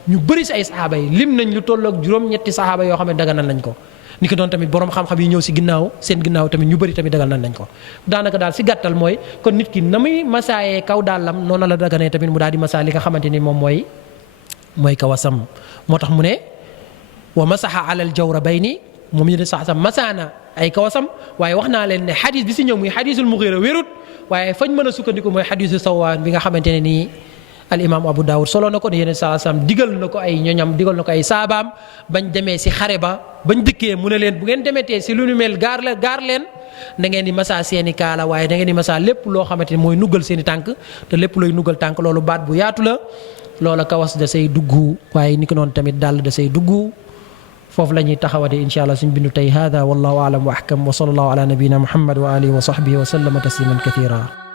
ñu bëri si ay saxaaba yi lim nañ lu tolloog juróom-ñetti saxaaba yoo xam ne daganal nañ ko ni ko doon tamit borom xam-xam yi ñëw si ginnaaw seen ginnaaw tamit ñu bëri tamit daganal nañ ko daanaka daal si gàttal mooy kon nit ki na muy masaayee kaw daalam noonu la daganee tamit mu daal di masaa li nga xamante ni moom mooy kawasam moo tax mu ne wa masaha alal jawrabayni moom ñu ne sax masaana ay kawasam waaye wax naa leen ne xadis bi si ñëw muy xadisul Mughira wérut waaye fañ mën a sukkandiku mooy xadisu Sawwaan bi nga xamante ne nii al imam Abu Dawud solo na ko ne yeneen saa salaam digal na ko ay ñoñam digal na ko ay saabaam bañ demee si xare ba bañ dikkee mu ne leen bu ngeen demetee si lu nu mel gaar leen da ngeen di masa seeni kaala waaye da ngeen di masa lépp loo xamante ne mooy nuggal seeni tànk te lépp looy nuggal tànk loolu baat bu yaatu la loola kawas da say dugg waaye ni ko noonu tamit dàll da say dugg foofu la ñuy taxawate insha allah suñ bindu tey hada wallahu aalam wa ahkam wa sallallahu ala nabiyina muhammad wa alihi wa sahbihi wa sallama tasliman kathira